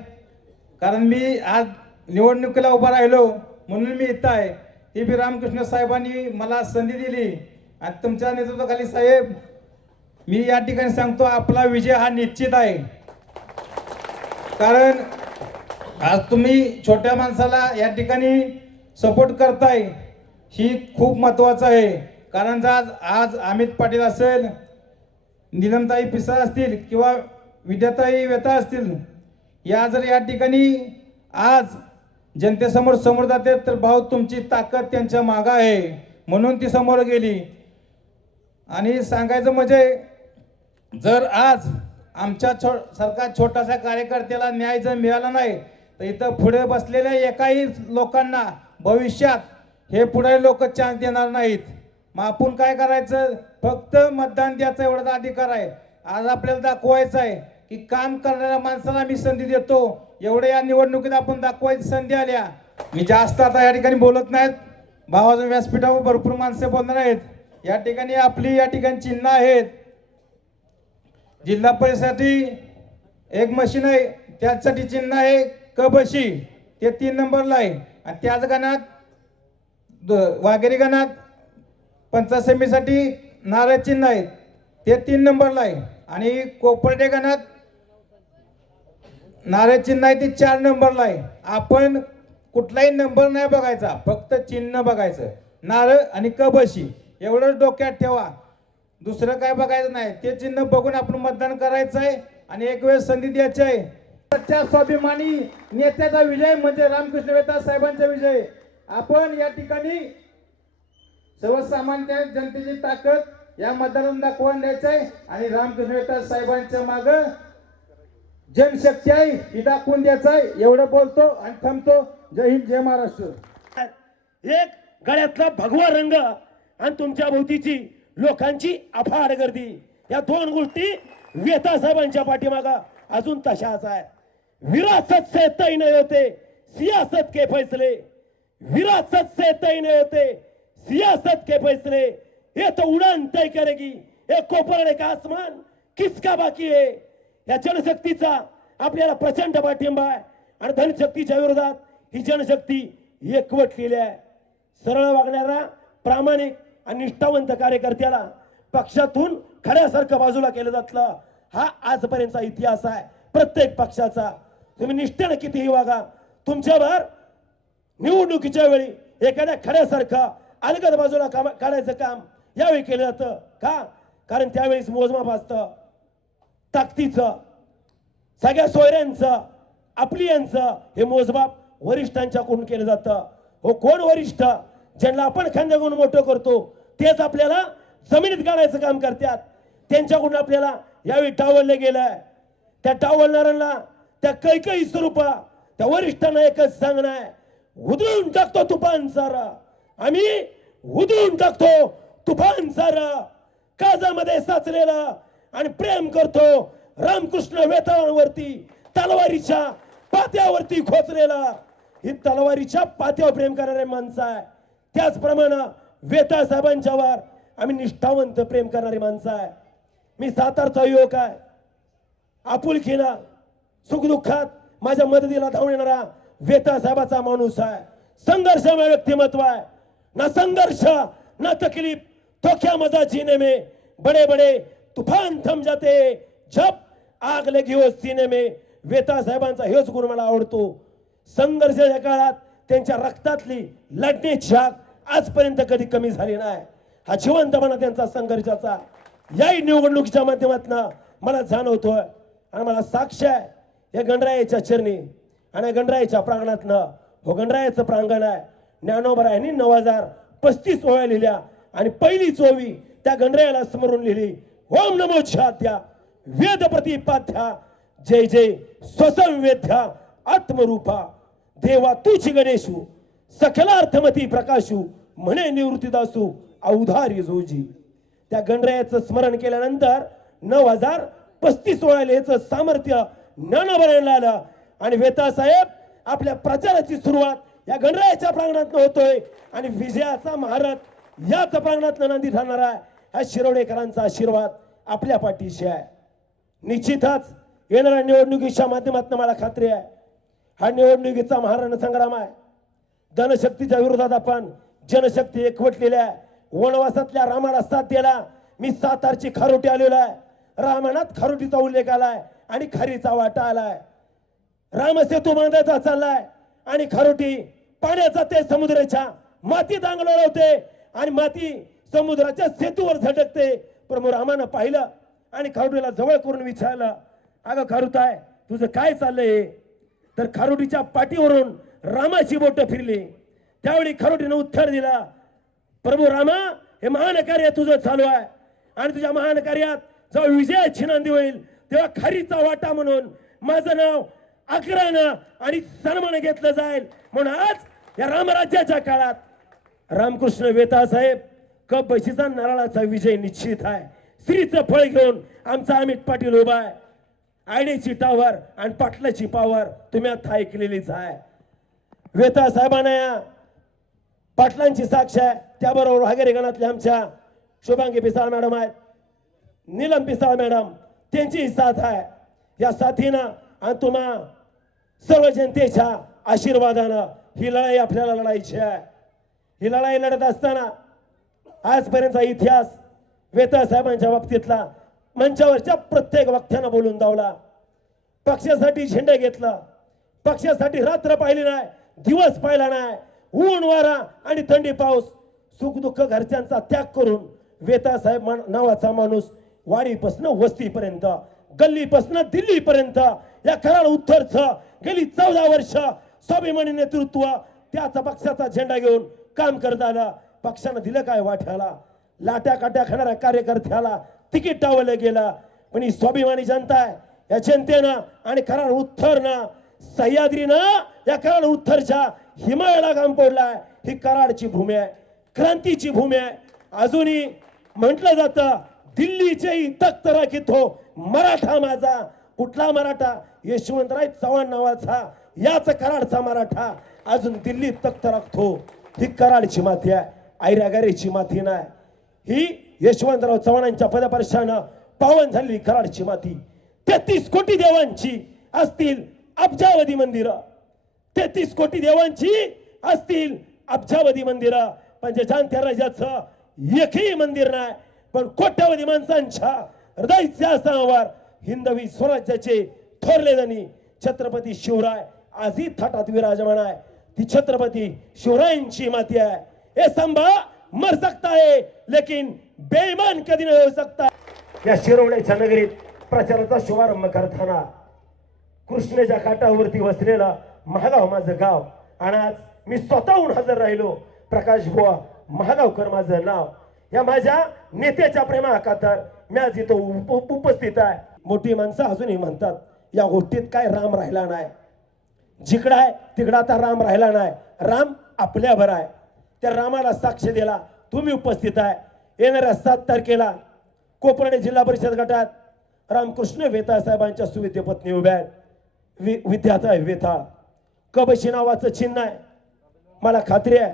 कारण मी आज निवडणुकीला उभा राहिलो म्हणून मी इथं आहे. ती बी रामकृष्ण साहेबांनी मला संधी दिली आणि तुमच्या नेतृत्वाखाली साहेब मी या ठिकाणी सांगतो, आपला विजय हा निश्चित आहे. कारण आज तुम्ही छोट्या माणसाला या ठिकाणी सपोर्ट करताय, ही खूप महत्वाचं आहे. कारण आज अमित पाटील असेल, नीलमताई पिसा असतील किंवा विद्याताई वेता असतील, या जर या ठिकाणी आज जनतेसमोर जाते तर भाऊ तुमची ताकद त्यांच्या मागं आहे म्हणून ती समोर गेली. आणि सांगायचं म्हणजे जर आज आमच्या सारखा छोटासा कार्यकर्त्याला न्याय जर मिळाला नाही तर इथं पुढे बसलेल्या एकाही लोकांना भविष्यात हे पुढे लोक चान्स देणार नाहीत. मग आपण काय करायचं, फक्त मतदान द्यायचं एवढाच अधिकार आहे. आज आपल्याला दाखवायचं आहे की काम करणाऱ्या माणसाला मी संधी देतो. एवढे या निवडणुकीत आपण दाखवायची संधी आल्या. मी जास्त आता या ठिकाणी बोलत नाहीत, भावाच्या व्यासपीठावर भरपूर माणसे बोलणार आहेत. या ठिकाणी आपली या ठिकाणी चिन्ह आहेत. जिल्हा परिषदेसाठी एक मशीन आहे, त्यासाठी चिन्ह आहे कबशी, ते 3 नंबरला आहे. आणि त्याच गणात वाघेरी गणात पंचायत समितीसाठी नारळ चिन्ह आहेत, ते 3 नंबरला आहे. आणि कोपर्डे गणात नारळ चिन्ह आहे, ते 4 नंबरला आहे. आपण कुठलाही नंबर नाही बघायचा, फक्त चिन्ह बघायचं, नारळ आणि कबशी एवढंच डोक्यात ठेवा. दुसरं काय बघायचं नाही, ते चिन्ह बघून आपण मतदान करायचं आहे आणि एक वेळ संधी द्यायची आहे. स्वाभिमानी नेत्याचा विजय म्हणजे रामकृष्ण वेता साहेबांचा विजय. आपण या ठिकाणी सर्वसामान्य जनतेची ताकद या मतदारांना दाखवून द्यायचं आहे आणि रामकृष्ण वेता साहेबांच्या माग जनशक्ती आहे ही दाखवून द्यायचं आहे. एवढं बोलतो आणि थांबतो. जय हिंद, जय महाराष्ट्र. एक गळ्यातला भगवा रंग आणि तुमच्या भोवतीची लोकांची अफाट गर्दी, या 2 गोष्टी वेता साहेबांच्या पाठीमागा अजून तशाच आहे. विरासत से तय नहीं होते सियासत के फैसले, विरासत से तय नहीं होते सियासत के फैसले. ये तो उड़ान तय करेगी, एक कोपरडे का आसमान किसका बाकी है. या जनशक्तीचा आपल्याला प्रचंड पाठिंबा आहे आणि धनशक्तीच्या विरोधात ही जनशक्ती एकवटलेली आहे. सरळ वागणारा प्रामाणिक आणि निष्ठावंत कार्यकर्त्याला पक्षातून खऱ्यासारखं बाजूला केलं जातलं, हा आजपर्यंतचा इतिहास आहे प्रत्येक पक्षाचा. तुम्ही निष्ठेने कितीही वागा, तुमच्यावर निवडणुकीच्या वेळी एखाद्या खऱ्यासारखं अलगद बाजूला काढायचं काम यावेळी केलं जातं. का? कारण त्यावेळेस मोजमाप असतं ताकदीचं, सगळ्या सोयऱ्यांचं, आपली यांचं हे मोजमाप वरिष्ठांच्याकडून केलं जातं. हो, कोण वरिष्ठ? ज्यांना आपण खांद्या घेऊन मोठं करतो तेच आपल्याला जमिनीत गाडायचं काम करतात. त्यांच्याकडून आपल्याला यावेळी टावळलं गेलंय. त्या टावळणाऱ्यांना त्या कैकई स्वरूपा त्या वरिष्ठांना एकच सांगणं आहे, उधळून टाकतो तुफान सारा, आम्ही उधळून टाकतो तुफान सारा. काळजामध्ये साचलेला आणि प्रेम करतो रामकृष्ण वेताळांवरती, तलवारीच्या पात्यावरती खोचलेला. ही तलवारीच्या पात्यावर प्रेम करणारे माणसं आहे. त्याचप्रमाणे वेताळ साहेबांच्यावर आम्ही निष्ठावंत प्रेम करणारी माणसं आहे. मी सातारचा युवक आहे. आपुलकीला सुखदुःखात माझ्या मदतीला धावून येणारा वेताळ साहेबाचा माणूस आहे. संघर्षमय व्यक्तिमत्व आहे. न संघर्ष न तकलीफ तो क्या मजा जीने में, बड़े बड़े तूफान थम जाते जब आग लगी हो सीने में. वेता साहेबांचा हेच गुण मला आवडतो. संघर्षाच्या काळात त्यांच्या रक्तातली लढण्याची आग आजपर्यंत कधी कमी झाली नाही. हा जिवंतपणा त्यांचा संघर्षाचा याही निवडणुकीच्या माध्यमातून मला जाणवतोय. आणि मला साक्ष आहे या गणरायाच्या चरणी आणि गणरायाच्या प्रांगणातनं. हो गणरायाचं प्रांगण आहे. ज्ञानोबरायांनी 9035 ओव्या लिहिल्या आणि पहिलीच ओवी त्या गणरायाला स्मरून लिहिली. ओम नमो छात्या वेद प्रतिपाद्या जय जय स्वसंवेद्या आत्मरूपा देवा तुझी गणेशू सकलार्थमती प्रकाशू म्हणे निवृत्तीदासू अवधारी जोजी. त्या गणरायाचं स्मरण केल्यानंतर 9035 ओव्या लिहायचं सामर्थ्य ज्ञानोबरायांना आलं. आणि वेता साहेब आपल्या प्रचाराची सुरुवात या गणरायाच्या प्रांगणात होतोय आणि विजयाचा महारथ याच प्रांगणात नांदी ठरणार आहे. हा शिरोडेकरांचा आशीर्वाद आपल्या पाठीशी आहे. निश्चितच येणाऱ्या निवडणुकीच्या माध्यमातून मला खात्री आहे हा निवडणुकीचा महारण संग्राम आहे. धनशक्तीच्या विरोधात आपण जनशक्ती एकवटलेली आहे. वनवासातल्या रामाला साथ दिला. मी सातारची खारोटी आलेलो आहे. रामायणात खारोटीचा उल्लेख आलाय आणि खारीचा वाटा आलाय. रामसेतू बांधायचा चाललाय आणि खारोटी पाण्याचा ते समुद्राच्या मातीत अंगलो लावते आणि माती समुद्राच्या सेतूवर झटकते. प्रभू रामानं पाहिलं आणि खारोटीला जवळ करून विचारलं, अगं खारुताय तुझं काय चाललंय? तर खारोटीच्या पाठीवरून रामाची बोट फिरली. त्यावेळी खारोटीनं उत्तर दिला, प्रभू रामा हे महान कार्य तुझं चालू आहे आणि तुझ्या महान कार्यात जेव्हा विजयाची नांदी होईल तेव्हा खारीचा वाटा म्हणून माझं नाव अकरानं आणि सन्मान घेतलं जाईल. म्हणून आज या रामराज्याच्या काळात रामकृष्ण वेता साहेब कप बशीचा नारळाचा विजय निश्चित आहे. श्रीचं फळ घेऊन आमचा अमित पाटील उभा आहे. आयडीची टावर आणि पाटलाची पावर तुम्ही आता ऐकलेलीच आहे. वेता साहेबांना या पाटलांची साक्ष आहे. त्याबरोबर वाघेरे गणातल्या आमच्या शुभांगी पिसाळ मॅडम आहेत, नीलम पिसाळ मॅडम त्यांची साथ आहे. या साथीनं आणि तुम्हा सर्व जनतेच्या आशीर्वादानं ही लढाई आपल्याला लढायची आहे. ही लढाई लढत असताना आजपर्यंतचा इतिहास वेता साहेबांच्या बाबतीतला मंचावरच्या प्रत्येक वक्त्यानं बोलून दावला. पक्षासाठी झेंडे घेतला, पक्षासाठी रात्र पाहिली नाही, दिवस पाहिला नाही, ऊन वारा आणि थंडी पाऊस सुख दुःख घरच्यांचा त्याग करून वेता साहेब नावाचा माणूस वाडीपासून वस्तीपर्यंत, गल्लीपासून दिल्लीपर्यंत या कराड उत्तरचं गेली 14 वर्ष स्वाभिमानी नेतृत्व त्याचा पक्षाचा झेंडा घेऊन काम करत आला. पक्षानं दिलं काय वाट्याला? लाट्या काट्या खाणाऱ्या कार्यकर्त्याला तिकीट टावलं गेलं. पण ही स्वाभिमानी जनता आहे. या जनतेनं आणि कराड उत्तरनं सह्याद्रीनं या कराड उत्तरच्या हिमालयाला काम पडलाय. ही कराडची भूमी आहे, क्रांतीची भूमी आहे. अजूनही म्हटलं जातं दिल्लीचेही तख्त राखितो मराठा माझा. कुठला मराठा? यशवंतराव चव्हाण नावाचा याच कराडचा मराठा अजून दिल्लीत तख्त राखतो. ही कराडची माती आहे, ऐरागारीची माती नाही. ही यशवंतराव चव्हाणांच्या पदस्पर्शानं पावन झालेली कराडची माती. 33 कोटी देवांची असतील अब्जावधी मंदिरं, 33 कोटी देवांची असतील अब्जावधी मंदिरं, पण जे जाणत्या राजाचं एकही मंदिर नाही. पण कोट्यावधी माणसांच्या हृदय सिंहासनावर हिंदवी स्वराज्याचे थोरले धनी छत्रपती शिवराय आजही थाटात विराजमान आहे. ती छत्रपती शिवरायांची माती आहे. हे संभा मर सकता है लेकिन बेईमान कधी नाही होऊ सकता. या शिरवड्याच्या नगरीत प्रचाराचा शुभारंभ करताना कृष्णेच्या काठावरती वसलेलं महागाव माझं गाव आणि आज मी स्वतःहून हजर राहिलो. प्रकाश बुवा महागावकर माझं नाव. या माझ्या नेत्याच्या प्रेमाखातर मी आज इथं उपस्थित आहे. मोठी माणसं अजूनही म्हणतात या गोष्टीत काय राम राहिला नाही. जिकडं आहे तिकडं आता राम राहिला नाही. राम आपल्यावर आहे. त्या रामाला साक्ष दिला तुम्ही उपस्थित आहे. येणाऱ्या 7 तारखेला कोपरडे जिल्हा परिषद गटात रामकृष्ण वेताळ साहेबांच्या सुविद्य पत्नी उभ्या आहेत. विद्याताई वेताळ कबशी नावाचं चिन्ह आहे. मला खात्री आहे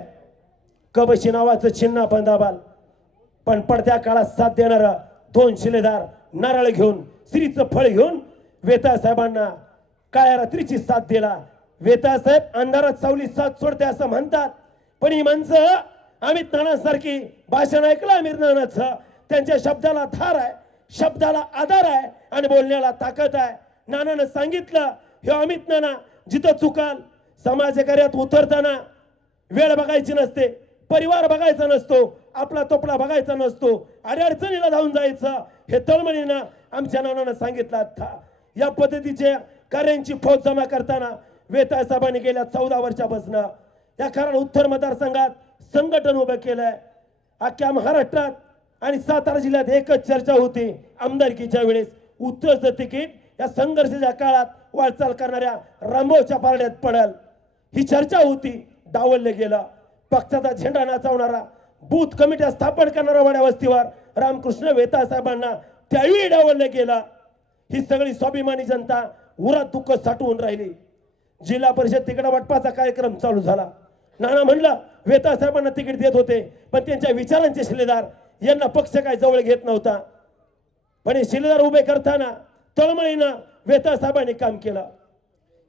कबशी नावाचं चिन्ह आपण दाबाल. पण पडत्या काळात साथ देणार 2 शिलेदार नारळ घेऊन श्रीचं फळ घेऊन वेताळ साहेबांना काळ्या रात्रीची साथ दिला. वेताळ साहेब अंधारात सावली साथ सोडते असं म्हणतात. पण ही माणसं अमित नानांसारखी भाषण ऐकलं अमित नानाचं, त्यांच्या शब्दाला धार आहे, शब्दाला आधार आहे आणि बोलण्याला ताकद आहे. नानानं सांगितलं, हे अमित नाना जिथं चुकाल, समाजकार्यात उतरताना वेळ बघायची नसते, परिवार बघायचा नसतो, आपला तोपडा बघायचा नसतो, अडचणीला धावून जायचं, हे तळमळीनं आमच्या नानानं सांगितलं था. या पद्धतीच्या कार्यांची फौज जमा करताना वेताळ साहेबांनी गेल्या 14 वर्षापासून या कराड उत्तर मतदारसंघात संघटन उभं केलंय. अख्ख्या महाराष्ट्रात आणि सातारा जिल्ह्यात एकच चर्चा होती आमदारकीच्या वेळेस, उत्तरचं तिकीट या संघर्षाच्या काळात वाटचाल करणाऱ्या रामभाऊच्या पारड्यात पडेल, ही चर्चा होती. डावललं गेलं. पक्षाचा झेंडा नाचवणारा, बूथ कमिट्या स्थापन करणारा वाड्या वस्तीवर रामकृष्ण वेताळ साहेबांना त्यावेळी डावललं गेलं. ही सगळी स्वाभिमानी जनता उरात दुःख साठवून राहिली. जिल्हा परिषद तिकडे वाटपाचा कार्यक्रम चालू झाला. नाना म्हणलं वेताळ साहेबांना तिकीट देत होते, पण त्यांच्या विचारांचे शिलेदार यांना पक्ष काय जवळ घेत नव्हता. पण हे शिलेदार उभे करताना तळमळीनं वेताळ साहेबांनी काम केलं.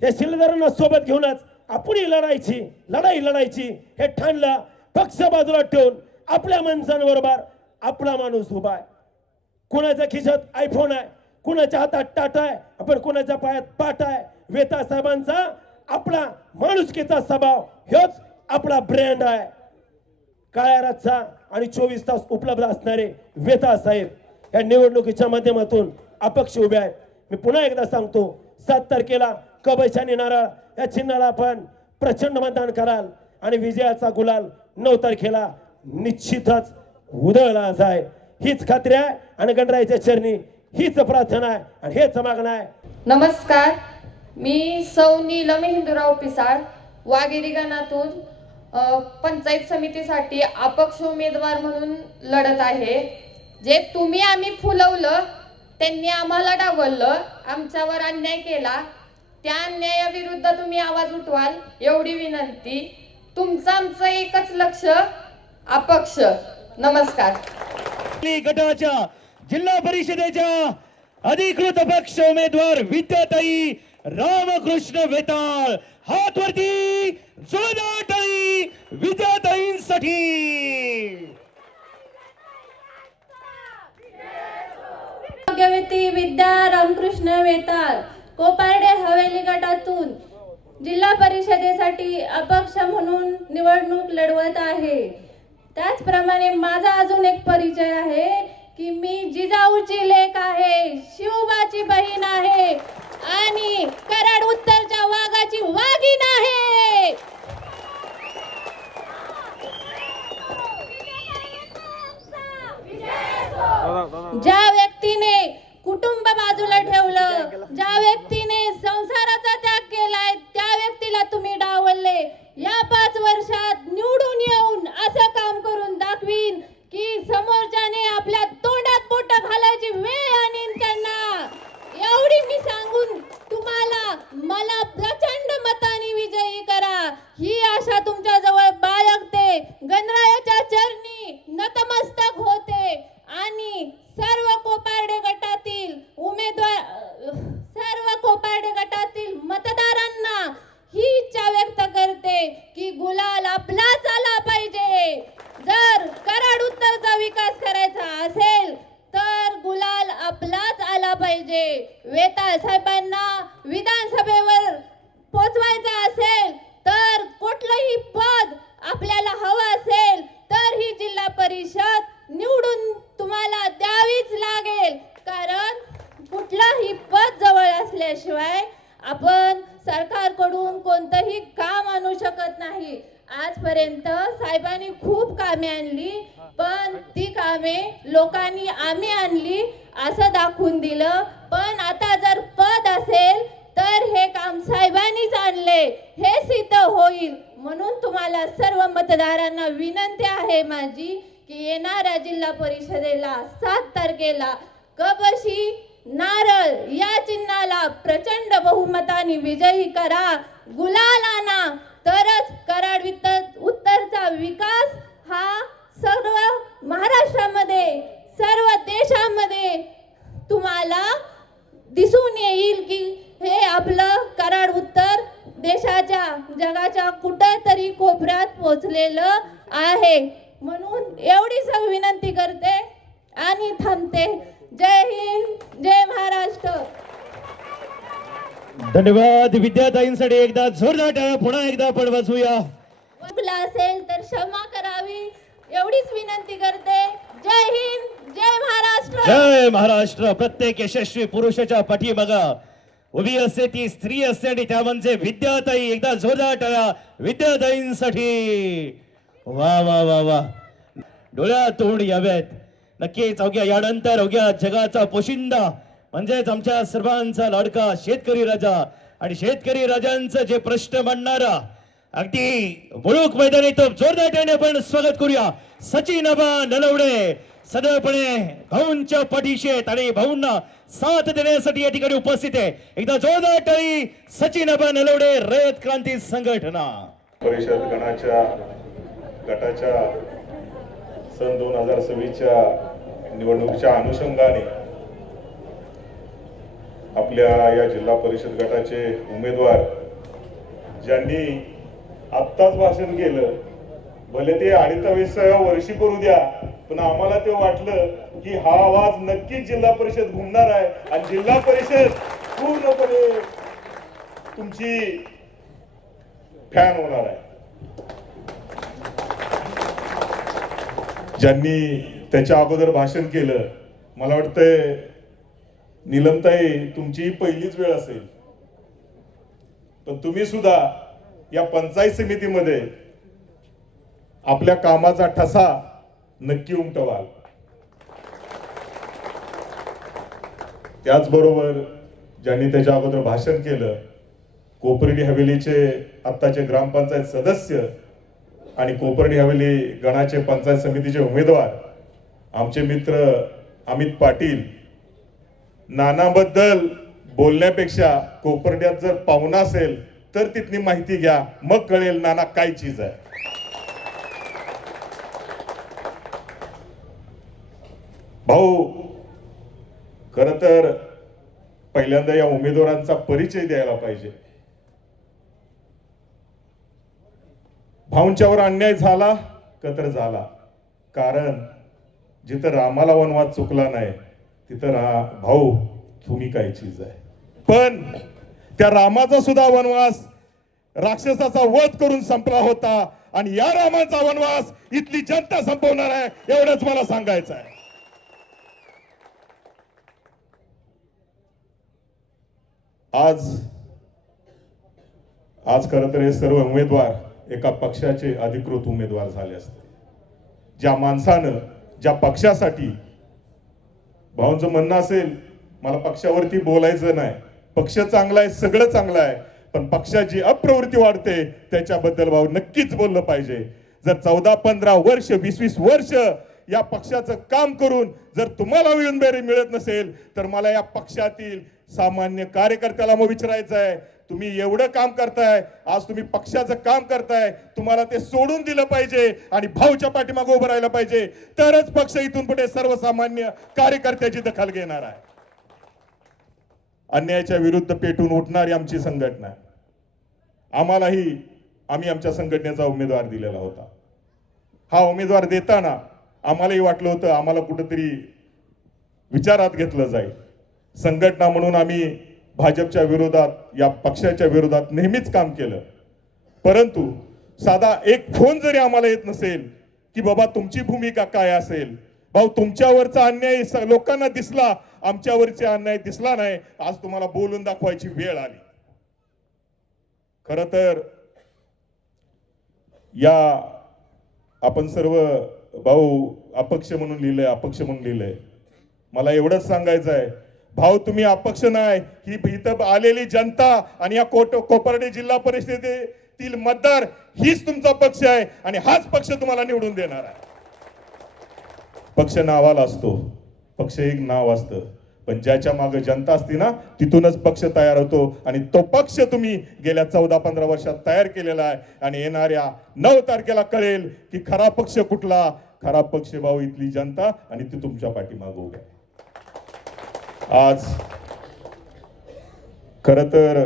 या शिलेदारांना सोबत घेऊनच आपणही लढाई लढायची हे ठाणलं. पक्ष बाजूला ठेवून आपल्या माणसांबरोबर आपला माणूस उभा आहे. कुणाच्या खिशात आयफोन आहे, कुणाच्या हातात टाटा आहे, आपण कुणाच्या पायात पाट आहे. वेताळ साहेबांचा आपला माणुसकीचा स्वभाव हेच आपला ब्रँड आहे. काळ्या रातचा आणि 24 तास उपलब्ध असणारे वेताळ साहेब या निवडणुकीच्या माध्यमातून अपक्ष उभे आहेत. मी पुन्हा एकदा सांगतो, 7 तारखेला कबशानी नारळ या चिन्हाला आपण प्रचंड मतदान कराल आणि विजयाचा गुलाल 9 तारखेला निश्चितच उधळला जाय, हीच खात्री आहे. आणि गणरायाच्या चरणी हीच प्रार्थना आहे आणि हेच मागणं आहे. नमस्कार, मी सौ नीलम हिंदूराव पिसाळ वाघेरी गणातून पंचायत समितीसाठी अपक्ष उमेदवार म्हणून लढत आहे. जे तुम्ही आम्ही फुलवलं, त्यांनी आम्हाला डावललं, आमच्यावर अन्याय केला, त्या अन्यायाविरुद्ध तुम्ही आवाज उठवाल एवढी विनंती. तुमचं आमचं एकच लक्ष, अपक्ष. नमस्कार. गटाच्या जिल्हा परिषदेच्या अधिकृत पक्ष उमेदवार विद्याताई रामकृष्ण वेताळ, हात वरती, जोरदार टाळी विद्याताईंसाठी. योग्यवती विद्या रामकृष्ण वेताळ कोपारडे हवेली गटातून जिल्हा परिषदेसाठी अपक्ष म्हणून निवडणूक लढवत आहे. त्याचप्रमाणे माझा अजून एक परिचय आहे की मी जिजाऊची लेक आहे, शिवबाची बहीण आहे आणि कराड उत्तरच्या वाघाची वाघीण आहे. ज्या व्यक्तीने कुटुंब बाजूला ठेवलं, ज्या व्यक्तीने संसाराचा त्याग केलाय, त्या व्यक्तीला तुम्ही डावलले. या 5 वर्षात निवडून येऊन असं काम करून दाखवीन की समोरच्याने आपल्या तोंडात बोट घालायची वेळ आणीन त्यांना. एवढी मी सांगून तुम्हाला मला प्रचंड मताने विजयी करा ही आशा तुमच्या जवळ बाळगते. गणरायाच्या चरणी नतमस्तक होते आणि सर्व कोपारडे गटातील मतदारांना ही इच्छा व्यक्त करते की गुलाल आपलाच आला पाहिजे. जर कराड उत्तरचा विकास करायचा असेल तर गुलाल आपलाच आला पाहिजे. वेताळ साहेबांना विधानसभेवर पोचवायचा असेल तर कुठलंही पद आपल्याला हवं असेल तर ही जिल्हा परिषद निवडून तुम्हाला द्यावीच लागेल. कारण कुठलंही पद जवळ असल्याशिवाय आपण सरकारकडून कोणतंही काम आणू शकत नाही. आजपर्यंत साहेबांनी खूप कामे आणली, पण ती कामे लोकांनी आम्ही आणली असं दाखवून दिलं. पण आता जर पद असेल तर हे काम साहेबांनीच आणले हे सिद्ध होईल. म्हणून तुम्हाला सर्व मतदारांना विनंती आहे माझी की येणाऱ्या जिल्हा परिषदेला 7 तारखेला कबशी नारळ या चिन्हाला प्रचंड बहुमताने विजयी करा, गुलाल आणा, तरच कराड उत्तरचा विकास हा सर्व महाराष्ट्रामध्ये, सर्व देशामध्ये तुम्हाला दिसून येईल की हे आपलं कराड उत्तर देशाच्या जगाच्या कुठेतरी कोपऱ्यात पोहोचलेलं आहे. म्हणून एवढीच विनंती करते आणि थांबते. जय हिंद, जय महाराष्ट्र. धन्यवाद विद्याताईंसाठी. एकदा जोरदार टाळ्या पुन्हा एकदा आपण वाजवूया. चुकला असेल तर क्षमा करावी एवढीच विनंती करते. जय हिंद, जय महाराष्ट्र. जय महाराष्ट्र. प्रत्येक यशस्वी पुरुषाच्या पाठीमागा उभी असते ती स्त्री असते आणि त्या म्हणजे विद्याताई. एकदा जोरदार टाळ्या विद्याताईंसाठी. वा वा वा वा. डोळ्यात तोंड यावेत. नक्कीच अवघ्या यानंतर अवघ्या जगाचा पोशिंदा म्हणजेच आमच्या सर्वांचा लाडका शेतकरी राजा आणि शेतकरी राजांचं जे प्रश्न मांडणारा अगदी मुळूक मैदानी तो जोरदार टाळ्याने आपण स्वागत करूया. सचिन आबा नलवडे सदैवपणे भाऊंच्या पाठीशी आहेत आणि भाऊंना साथ देण्यासाठी या ठिकाणी उपस्थित आहे. एकदा जोरदार टाळी सचिन आबा नलवडे, रयत क्रांती संघटना. परिषद गटाच्या सन 2026च्या निवडणुकीच्या अनुषंगाने आपल्या या जिल्हा परिषद गटाचे उमेदवार ज्यांनी आत्ताच भाषण केलं, भले ते 28व्या वर्षी करू द्या, पण आम्हाला ते वाटलं की हा आवाज नक्कीच जिल्हा परिषद घुमणार आहे आणि जिल्हा परिषद पूर्णपणे तुमची फॅन होणार आहे. ज्यांनी त्याच्या अगोदर भाषण केलं, मला वाटतंय नीलमताई तुमची पहिलीच वेळ असेल, पण तुम्ही सुद्धा या पंचायत समितीमध्ये आपल्या कामाचा ठसा नक्की उमटवाल. त्याचबरोबर ज्यांनी त्याच्या अगोदर भाषण केलं, कोपर्डी हवेलीचे आत्ताचे ग्रामपंचायत सदस्य आणि कोपर्डी हवेली गणाचे पंचायत समितीचे उमेदवार आमचे मित्र अमित पाटील. नानाबद्दल बोलण्यापेक्षा कोपर्ड्यात जर पाहुणा असेल तर तिथली माहिती घ्या, मग कळेल नाना काय चीज आहे. भाऊ, खर तर पहिल्यांदा या उमेदवारांचा परिचय द्यायला पाहिजे. भाऊंच्यावर अन्याय झाला तर झाला, कारण जिथं रामाला वनवास चुकला नाही तिथं भाऊ तुम्ही काय चीज आहे. पण त्या रामाचा सुद्धा वनवास राक्षसाचा वध करून संपला होता आणि या रामाचा वनवास इथली जनता संपवणार आहे, एवढंच मला सांगायचं आहे. आज खरं तर हे सर्व उमेदवार एका पक्षाचे अधिकृत उमेदवार झाले असते. ज्या माणसानं ज्या पक्षासाठी, भाऊंचं म्हणणं असेल मला पक्षावरती बोलायचं नाही, पक्ष चांगला आहे, सगळं चांगलं आहे, पण पक्षाची अप्रवृत्ती वाढते त्याच्याबद्दल भाऊ नक्कीच बोललं पाहिजे. जर 14-15 वर्ष 20-20 वर्ष या पक्षाचं काम करून जर तुम्हाला उमेदवारी मिळत नसेल तर मला या पक्षातील सामान्य कार्यकर्त्याला मग विचारायचं आहे, तुम्ही एवढं काम करताय, आज तुम्ही पक्षाचं काम करताय, तुम्हाला ते सोडून दिलं पाहिजे आणि भाऊच्या पाठीमागे उभं राहिलं पाहिजे, तरच पक्ष इथून पुढे सर्वसामान्य कार्यकर्त्याची दखल घेणार आहे. अन्यायाच्या विरुद्ध पेटून उठणारी आमची संघटना, आम्ही आमच्या संघटनेचा उमेदवार दिलेला होता. हा उमेदवार देताना आम्हालाही वाटलं होतं आम्हाला कुठंतरी विचारात घेतलं जाईल. संघटना म्हणून आम्ही भाजपच्या विरोधात, या पक्षाच्या विरोधात नेहमीच काम केलं, परंतु साधा एक फोन जरी आम्हाला येत नसेल की बाबा तुमची भूमिका काय असेल, भाऊ तुमच्यावरचा अन्याय लोकांना दिसला, आमच्यावरचा अन्याय दिसला नाही, आज तुम्हाला बोलून दाखवायची वेळ आली. खरं तर या आपण सर्व भाऊ अपक्ष म्हणून लिहिलंय, मला एवढंच सांगायचं आहे, भाऊ तुम्ही अपक्ष नाही, ही इथं आलेली जनता आणि या कोपर्डी जिल्हा परिषदेतील मतदार हीच तुमचा पक्ष आहे आणि हाच पक्ष तुम्हाला निवडून देणार आहे. पक्ष नावाला असतो, पक्ष एक नाव असतं, पण ज्याच्या मागे जनता असते ना तिथूनच पक्ष तयार होतो आणि तो पक्ष तुम्ही गेल्या 14-15 वर्षात तयार केलेला आहे आणि येणाऱ्या 9 तारखेला कळेल की खरा पक्ष कुठला. खरा पक्ष भाऊ इथली जनता आणि ती तुमच्या पाठीमागे उभे आहे. आज खरं तर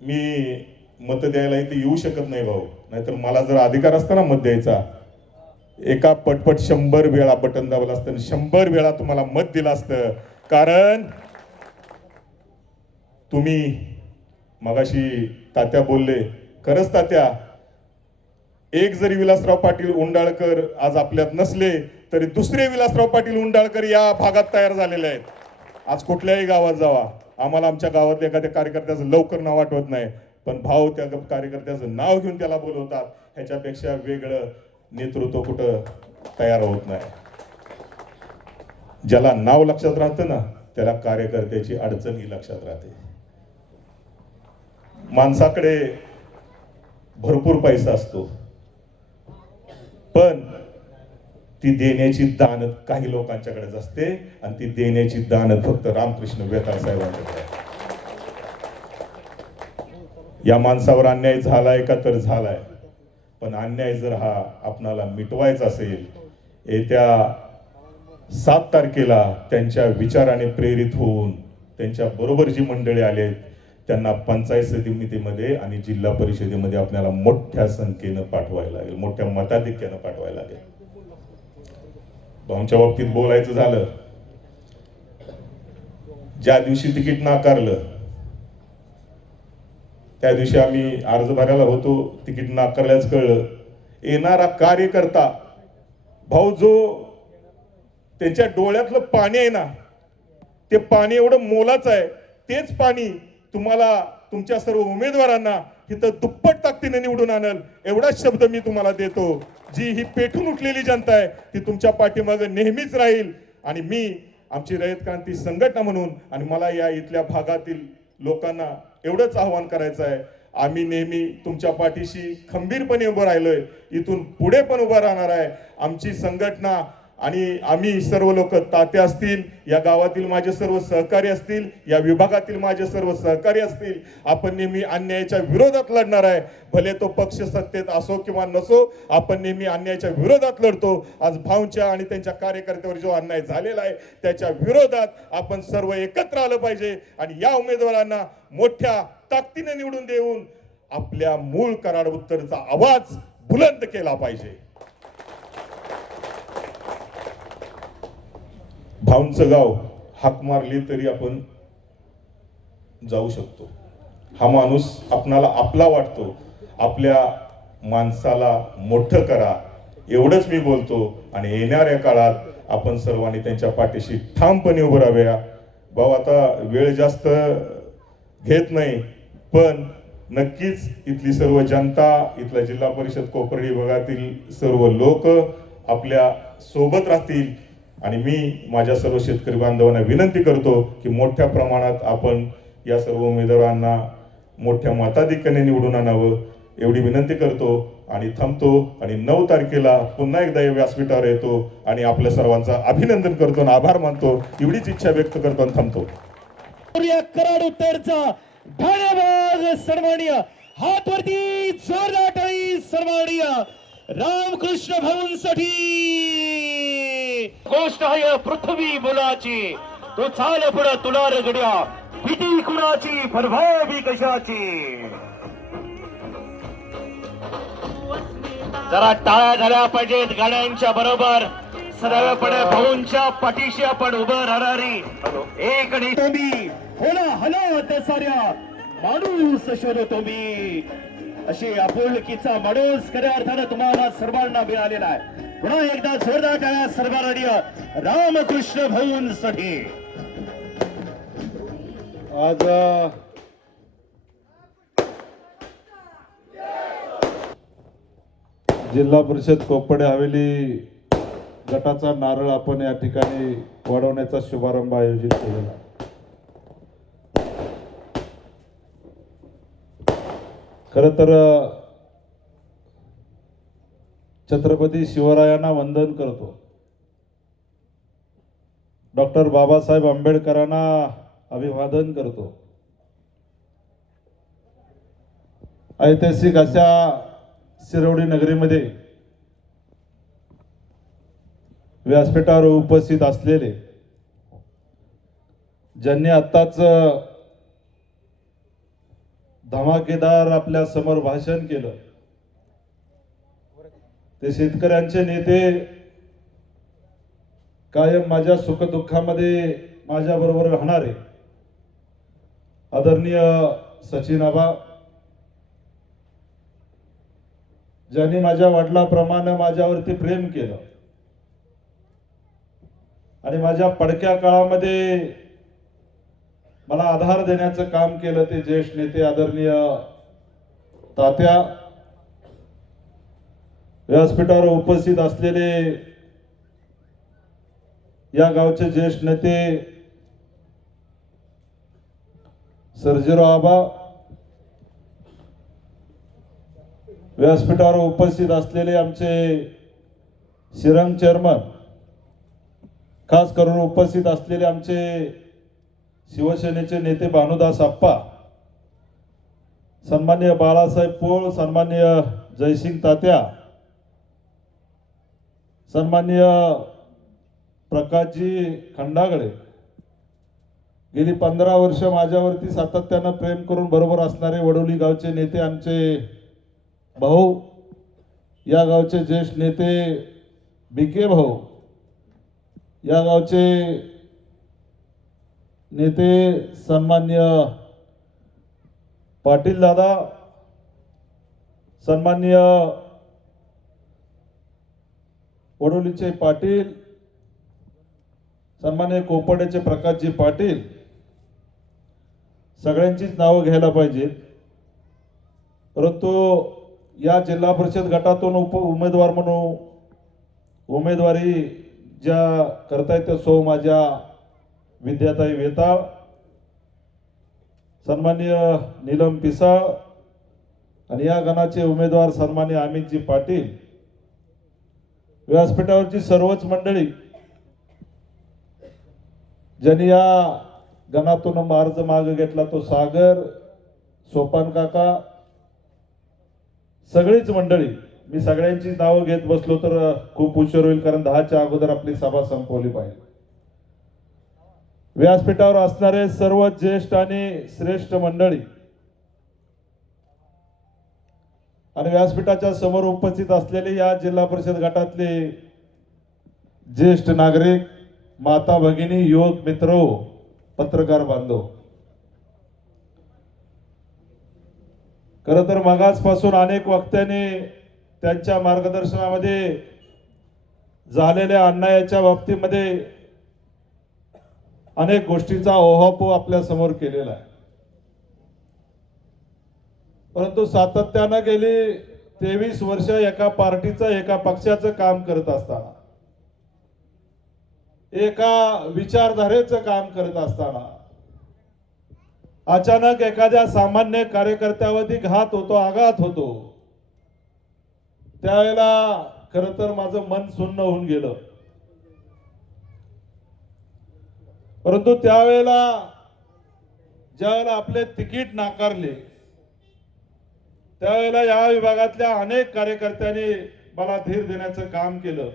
मी मत द्यायला इथे येऊ शकत नाही भाऊ. नाहीतर मला जर अधिकार असता ना मत द्यायचा, एका पटपट 100 वेळा बटन दाबलं असतं, 100 वेळा तुम्हाला मत दिलं असतं. कारण तुम्ही मगाशी तात्या बोलले, खरंच तात्या, एक जरी विलासराव पाटील उंडाळकर आज आपल्यात नसले तरी दुसरे विलासराव पाटील उंडाळकर या भागात तयार झालेले आहेत. आज कुठल्याही गावात जावा, आम्हाला आमच्या गावातल्या एखाद्या कार्यकर्त्याचं लवकर नाव आठवत नाही, पण भाऊ त्या कार्यकर्त्याचं नाव घेऊन त्याला बोलवतात. ह्याच्यापेक्षा वेगळं नेतृत्व कुठं तयार होत नाही. ज्याला नाव लक्षात राहतं ना, त्याला कार्यकर्त्याची अडचणही लक्षात राहते. माणसाकडे भरपूर पैसा असतो, पण ती देण्याची दानत काही लोकांच्याकडेच असते, आणि ती देण्याची दानत फक्त रामकृष्ण वेताळ साहेबांकडे. या माणसावर अन्याय झालाय का? तर झालाय, पण अन्याय जर हा आपणाला मिटवायचा असेल, येत्या 7 तारखेला त्यांच्या विचाराने प्रेरित होऊन त्यांच्या बरोबर जी मंडळी आलेत त्यांना पंचायत समितीमध्ये आणि जिल्हा परिषदेमध्ये आपल्याला मोठ्या संख्येनं पाठवायला लागेल, मोठ्या मताधिक्यानं पाठवायला लागेल. आमच्या बाबतीत बोलायचं झालं, ज्या दिवशी तिकीट नाकारलं त्या दिवशी आम्ही अर्ज भरायला होतो, तिकीट नाकारल्याच कळलं. येणारा कार्यकर्ता भाऊ, जो त्यांच्या डोळ्यातलं पाणी आहे ना, ते पाणी एवढं मोलाचं आहे, तेच पाणी तुम्हाला तुमच्या सर्व उमेदवारांना इथं दुप्पट ताकदीने निवडून आणल, एवढाच शब्द मी तुम्हाला देतो. जी ही पेटून उठलेली जनता आहे ती तुमच्या पाठीमागे नेहमीच राहील. आणि मी आमची रयत क्रांती संघटना म्हणून, आणि मला या इथल्या भागातील लोकांना एवढंच आव्हान करायचं आहे, आम्ही नेहमी तुमच्या पाठीशी खंबीरपणे उभं राहिलोय, इथून पुढे पण उभं राहणार आहे. आमची संघटना आणि आम्ही सर्व लोक, तात्या असतील, या गावातील माझे सर्व सहकारी असतील, या विभागातील माझे सर्व सहकारी असतील, आपण नेहमी अन्यायाच्या विरोधात लढणार आहे. भले तो पक्ष सत्तेत असो किंवा नसो, आपण नेहमी अन्यायाच्या विरोधात लढतो. आज भाऊंच्या आणि त्यांच्या कार्यकर्त्यावर जो अन्याय झालेला आहे त्याच्या विरोधात आपण सर्व एकत्र आलं पाहिजे, आणि या उमेदवारांना मोठ्या ताकदीने निवडून देऊन आपल्या मूळ कराड उत्तरचा आवाज बुलंद केला पाहिजे. भाऊंचं गाव हाक मारली तरी आपण जाऊ शकतो. हा माणूस आपणाला आपला वाटतो. आपल्या माणसाला मोठं करा, एवढंच मी बोलतो. आणि येणाऱ्या काळात आपण सर्वांनी त्यांच्या पाठीशी ठामपणे उभं राहूया. भाऊ, आता वेळ जास्त घेत नाही, पण नक्कीच इथली सर्व जनता, इथला जिल्हा परिषद कोपर्डी विभागातील सर्व लोक आपल्या सोबत राहतील. आणि मी माझ्या सर्व शेतकरी बांधवांना विनंती करतो की मोठ्या प्रमाणात आपण या सर्व उमेदवारांना मोठ्या मताधिक्याने निवडून आणावं, एवढी विनंती करतो आणि थांबतो. आणि 9 तारखेला पुन्हा एकदा या व्यासपीठावर येतो आणि आपल्या सर्वांचा अभिनंदन करतो आणि आभार मानतो. एवढीच इच्छा व्यक्त करतो आणि थांबतो. कराड उत्तरचा धन्यवाद सन्माननीय, हातवरती जोरदार टाळी सन्माननीय रामकृष्ण भाऊंसाठी. गोष्ट आहे पृथ्वी मुलाची, तो चाल पुढे तुला रगड्या, भीती कुणाची परभावी कशाची. जरा टाळ्या झाल्या पाहिजेत गाड्यांच्या बरोबर. सरळपणे भाऊंच्या पाठीशी आपण उभं राहणारी एक आणि तुम्ही होला हलत साऱ्या माणूस शोधतो मी, अशी आपुलकीचा माणूस खऱ्या अर्थानं तुम्हाला सर्वांना मिळालेला आहे. पुन्हा एकदा जोरदार टाळ्या सर्वांना रामकृष्ण भाऊंसाठी. आज जिल्हा परिषद कोपर्डे हवेली गटाचा नारळ आपण या ठिकाणी वाढवण्याचा शुभारंभ आयोजित केलेला. खरं तर छत्रपती शिवरायांना वंदन करतो, डॉक्टर बाबासाहेब आंबेडकरांना अभिवादन करतो. ऐतिहासिक अशा शिरवडी नगरीमध्ये व्यासपीठावर उपस्थित असलेले, ज्यांनी आत्ताच धमाकेदार आपल्या समोर भाषण केलं. ते शेतकऱ्यांचे नेते कायम माझ्या सुखदुःखामध्ये माझ्या बरोबर राहणारे आदरणीय सचिन आबा, ज्यांनी माझ्या वडिलांप्रमाणे माझ्यावरती प्रेम केलं आणि माझ्या पडक्या काळामध्ये मला आधार देण्याचं काम केलं, ते ज्येष्ठ नेते आदरणीय तात्या. व्यासपीठावर उपस्थित असलेले या गावचे ज्येष्ठ नेते सर्जेराव आबा, व्यासपीठावर उपस्थित असलेले आमचे श्रीरंग चेअरमन, खास करून उपस्थित असलेले आमचे शिवसेनेचे नेते भानुदास आप्पा, सन्माननीय बाळासाहेब पोळ, सन्माननीय जयसिंग तात्या, सन्माननीय प्रकाशजी खंडागळे, गेली 15 वर्ष माझ्यावरती सातत्यानं प्रेम करून बरोबर असणारे वडोली गावचे नेते आमचे भाऊ, या गावचे ज्येष्ठ नेते बीके भाऊ, या गावचे नेते सन्माननीय पाटील दादा, सन्माननीय वडोलीचे पाटील, सन्माननीय कोपर्डेचे प्रकाशजी पाटील, सगळ्यांचीच नावं घ्यायला पाहिजेत. परंतु या जिल्हा परिषद गटातून उमेदवार म्हणून उमेदवारी ज्या करतायत त्या सौ माझ्या विद्याताई वेताळ, सन्माननीय नीलम पिसाळ आणि या गणाचे उमेदवार सन्माननीय अमितजी पाटील, व्यासपीठावरची सर्वच मंडळी ज्यांनी या गणातून अर्ज मागे घेतला, तो सागर, सोपान काका, सगळीच मंडळी. मी सगळ्यांची नावं घेत बसलो तर खूप उशीर होईल, कारण 10च्या अगोदर आपली सभा संपवली पाहिजे. व्यासपीठावर असणारे सर्व ज्येष्ठ आणि श्रेष्ठ मंडळी आणि व्यासपीठाच्या समोर उपस्थित असलेले या जिल्हा परिषद गटातले ज्येष्ठ नागरिक, माता भगिनी, युवक मित्र, पत्रकार बांधव, खरं तर मगाचपासून अनेक वक्त्यांनी त्यांच्या मार्गदर्शनामध्ये झालेल्या अन्यायाच्या बाबतीमध्ये अनेक गोष्टींचा ओहापोह आपल्या समोर केलेला आहे. परंतु सातत्यानं गेली 23 वर्ष एका पार्टीचं, एका पक्षाचं काम करत असताना, एका विचारधारेचं काम करत असताना अचानक एखाद्या सामान्य कार्यकर्त्यावरती घात होतो, आघात होतो, त्यावेळेला खरं तर माझं मन सुन्न होऊन गेलं. परंतु त्यावेळेला ज्यावेळेला आपले तिकीट नाकारले, त्यावेळेला या विभागातल्या अनेक कार्यकर्त्यांनी मला धीर देण्याचं काम केलं,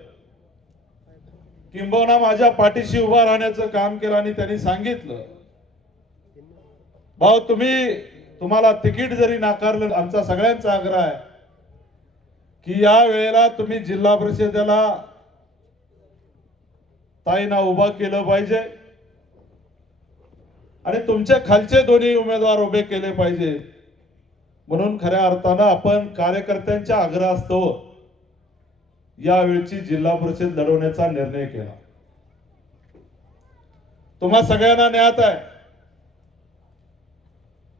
किंबहुना माझ्या पाठीशी उभा राहण्याचं काम केलं आणि त्यांनी सांगितलं, भाऊ तुम्हाला तिकीट जरी नाकारलं, आमचा सगळ्यांचा आग्रह आहे की या वेळेला तुम्ही जिल्हा परिषदेला ताईंना उभा केलं पाहिजे आणि तुमच्या खालचे दोन्ही उमेदवार उभे केले पाहिजे. म्हणून खऱ्या अर्थानं आपण कार्यकर्त्यांच्या आग्रहास्तव यावेळची जिल्हा परिषद लढवण्याचा निर्णय केला. तुम्हा सगळ्यांना ज्ञात आहे,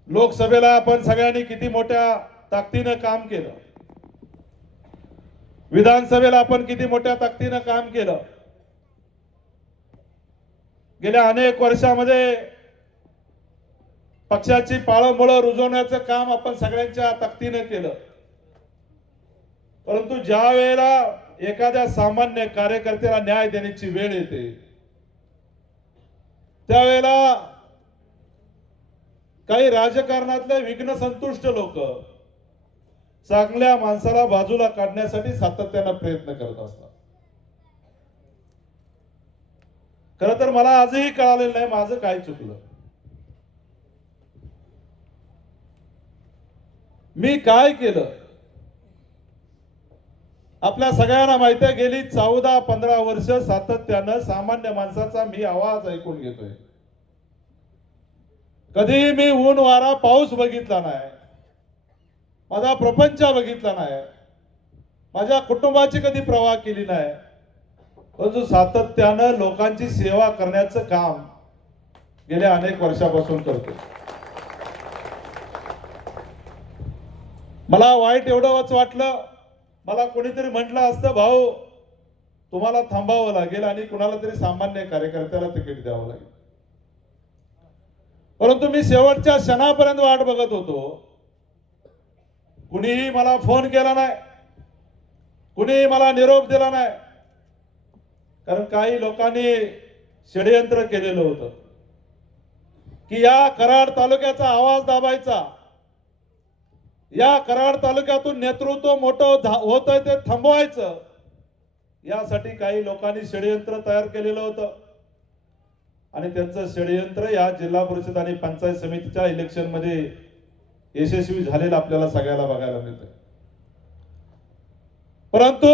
लोकसभेला आपण सगळ्यांनी किती मोठ्या ताकदीनं काम केलं, विधानसभेला आपण किती मोठ्या ताकदीनं काम केलं. गेल्या अनेक वर्षामध्ये पक्षाची पाळंमुळं रुजवण्याचं काम आपण सगळ्यांच्या ताकदीनं केलं. परंतु ज्या वेळेला एखाद्या सामान्य कार्यकर्त्याला न्याय देण्याची वेळ येते, त्यावेळेला काही राजकारणातले विघ्न संतुष्ट लोक चांगल्या माणसाला बाजूला काढण्यासाठी सातत्यानं प्रयत्न करत असतात. खरं तर मला आजही कळालेलं नाही माझं काय चुकलं. मी काय केलं? आपल्या सगळ्यांना माहिती आहे, गेली 14-15 वर्ष सातत्यानं सामान्य माणसाचा मी आवाज ऐकून घेतोय. कधी मी ऊन वारा पाऊस बघितला नाही, माझा प्रपंच बघितला नाही, माझ्या कुटुंबाची कधी प्रवाह केली नाही, परंतु सातत्यानं लोकांची सेवा करण्याचं काम गेल्या अनेक वर्षापासून करतो. मला वाईट एवढंच वाटलं, मला कोणीतरी म्हटलं असतं, भाऊ तुम्हाला थांबावं लागेल आणि कुणाला तरी सामान्य कार्यकर्त्याला तिकीट द्यावं लागेल. परंतु मी शेवटच्या क्षणापर्यंत वाट बघत होतो. कुणीही मला फोन केला नाही, कुणीही मला निरोप दिला नाही. कारण काही लोकांनी षडयंत्र केलेलं होतं की या कराड तालुक्याचा आवाज दाबायचा, या कराड तालुक्यातून नेतृत्व मोठं होतंय ते थांबवायचं, यासाठी काही लोकांनी षडयंत्र तयार केलेलं होतं. आणि त्यांचं षडयंत्र या जिल्हा परिषद आणि पंचायत समितीच्या इलेक्शन मध्ये यशस्वी झालेलं आपल्याला सगळ्याला बघायला मिळतं. परंतु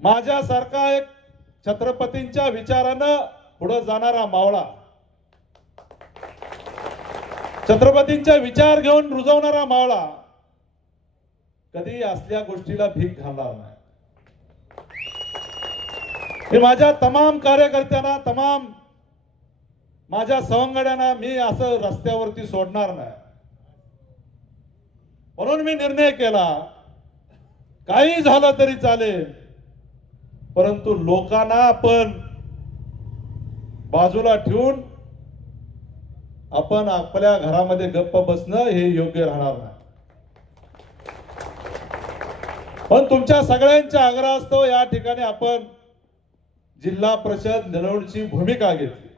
माझ्यासारखा एक छत्रपतींच्या विचारानं पुढे जाणारा मावळा, छत्रपतींचे विचार घेऊन रुजवणारा मावळा कधी असल्या गोष्टीला भीक घालणार नाही. मी माझ्या तमाम कार्यकर्त्यांना, तमाम माझ्या सवंगड्यांना मी असं रस्त्यावरती सोडणार नाही. म्हणून मी निर्णय केला, काही झालं तरी चालेल, परंतु लोकांना आपण बाजूला ठेवून आपण आपल्या घरामध्ये गप्प बसणं हे योग्य राहणार नाही. पण तुमच्या सगळ्यांच्या आग्रहास्तव या ठिकाणी आपण जिल्हा परिषद निवडणुकीची भूमिका घेतली.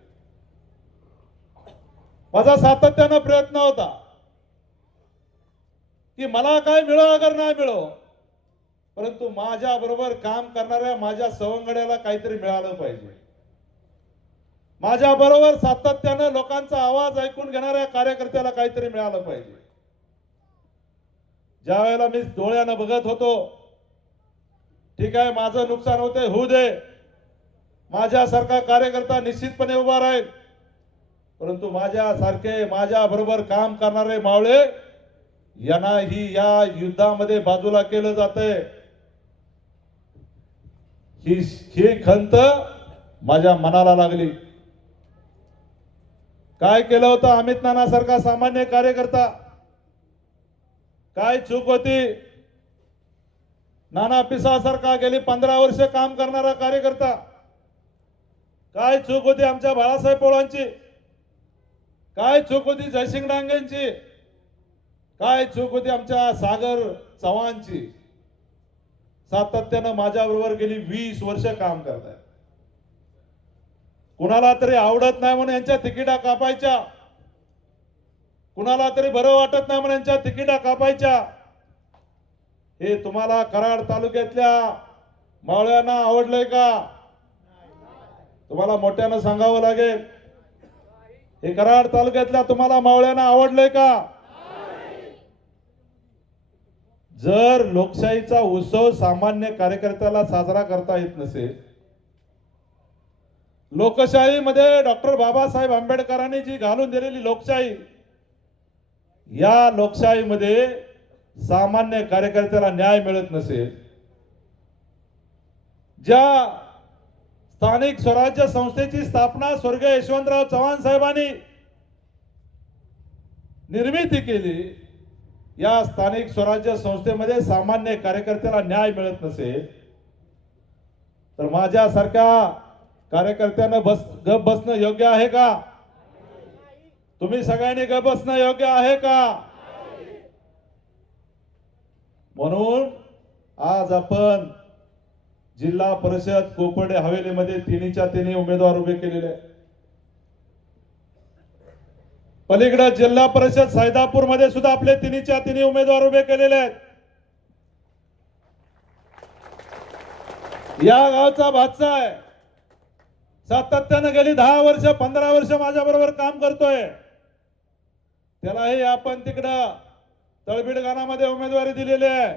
माझा सातत्यानं प्रयत्न होता की मला काय मिळो अगर नाही मिळो, परंतु माझ्या बरोबर काम करणाऱ्या माझ्या सवंगड्याला काहीतरी मिळालं पाहिजे. माझ्या बरोबर सातत्यानं लोकांचा आवाज ऐकून घेणाऱ्या कार्यकर्त्याला काहीतरी मिळालं पाहिजे. ज्या वेळेला मी डोळ्यानं बघत होतो, ठीक आहे माझं नुकसान होते होऊ दे, माझ्यासारखा कार्यकर्ता निश्चितपणे उभा राहील, परंतु माझ्यासारखे माझ्या बरोबर काम करणारे मावळे यांनाही या युद्धामध्ये बाजूला केलं जातंय. ही खंत माझ्या मनाला लागली. काय केलं होतं अमित नाना सारखा सामान्य कार्यकर्ता, काय चूक होती? नाना पिसा सारखा गेली 15 वर्ष काम करणारा कार्यकर्ता, काय चूक होती आमच्या बाळासाहेब पोळांची? काय चूक होती जयसिंग डांगेंची? काय चूक होती आमच्या सागर चव्हाणची? सातत्यानं माझ्या बरोबर गेली 20 वर्ष काम करतायत. कुणाला तरी आवडत नाही म्हणून यांच्या तिकिटा कापायच्या, कुणाला तरी बरं वाटत नाही म्हणून यांच्या तिकिटा कापायच्या. हे तुम्हाला कराड तालुक्यातल्या मावळ्यांना आवडलंय का? तुम्हाला मोठ्यानं सांगावं लागेल. हे कराड तालुक्यातल्या तुम्हाला मावळ्यांना आवडलंय का? जर लोकशाहीचा उत्सव सामान्य कार्यकर्त्याला साजरा करता येत नसेल, लोकशाहीमध्ये डॉक्टर बाबासाहेब आंबेडकरांनी जी घालून दिलेली लोकशाही, या लोकशाहीमध्ये सामान्य कार्यकर्त्याला न्याय मिळत नसेल, ज्या स्थानिक स्वराज्य संस्थेची स्थापना स्वर्गीय यशवंतराव चव्हाण साहेबांनी निर्मिती केली, या स्थानिक स्वराज्य संस्थेमध्ये सामान्य कार्यकर्त्याला न्याय मिळत नसेल, तर माझ्यासारख्या कार्यकर्त्यानं गप बसणं योग्य आहे का? तुम्ही सगळ्यांनी गप बसणं योग्य आहे का? म्हणून आज आपण जिल्हा परिषद कोपर्डे हवेलीमध्ये तिन्हीच्या तिन्ही उमेदवार उभे केलेले आहेत. पलीकडे जिल्हा परिषद सैदापूर मध्ये सुद्धा आपले तिन्हीच्या तिन्ही उमेदवार उभे केलेले आहेत. या गावचा बादशाह आहे, सातत्यानं गेली 10 वर्ष 15 वर्ष माझ्या बरोबर काम करतोय. त्यालाही आपण तिकडं तळबीड गाणामध्ये उमेदवारी दिलेली आहे.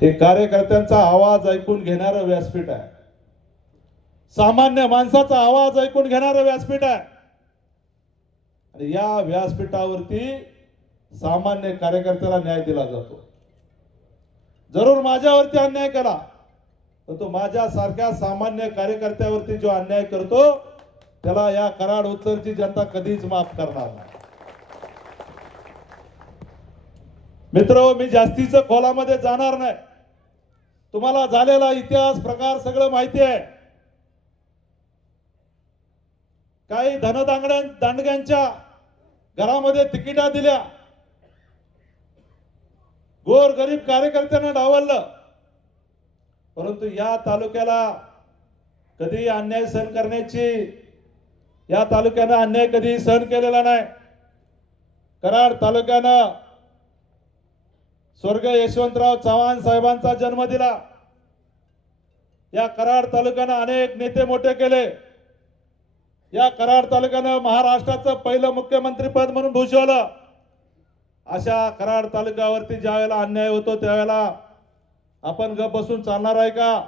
हे कार्यकर्त्यांचा आवाज ऐकून घेणारं व्यासपीठ आहे. सामान्य माणसाचा आवाज ऐकून घेणारं व्यासपीठ आहे. आणि या व्यासपीठावरती सामान्य कार्यकर्त्याला न्याय दिला जातो. जरूर माझ्यावरती अन्याय करा, परंतु माझ्यासारख्या सामान्य कार्यकर्त्यावरती जो अन्याय करतो त्याला या कराड उत्तरची जनता कधीच माफ करणार नाही. मित्र, मी जास्तीचं खोलामध्ये जाणार नाही. तुम्हाला झालेला इतिहास प्रकार सगळं माहिती आहे. काही दांडग्यांच्या घरामध्ये तिकिटा दिल्या, गोर गरीब कार्यकर्त्यांना डावललं. परंतु या तालुक्याला कधी अन्याय सहन करण्याची, या तालुक्यानं अन्याय कधी सहन केलेला नाही. कराड तालुक्यानं स्वर्गीय यशवंतराव चव्हाण साहेबांचा जन्म दिला. या कराड तालुक्यानं अनेक नेते मोठे केले. या कराड तालुक्यानं महाराष्ट्राचं पहिलं मुख्यमंत्री पद म्हणून भूषवलं. अशा कराड तालुक्यावरती ज्या वेळेला अन्याय होतो त्यावेळेला आपण गप बसून चालणार आहे का?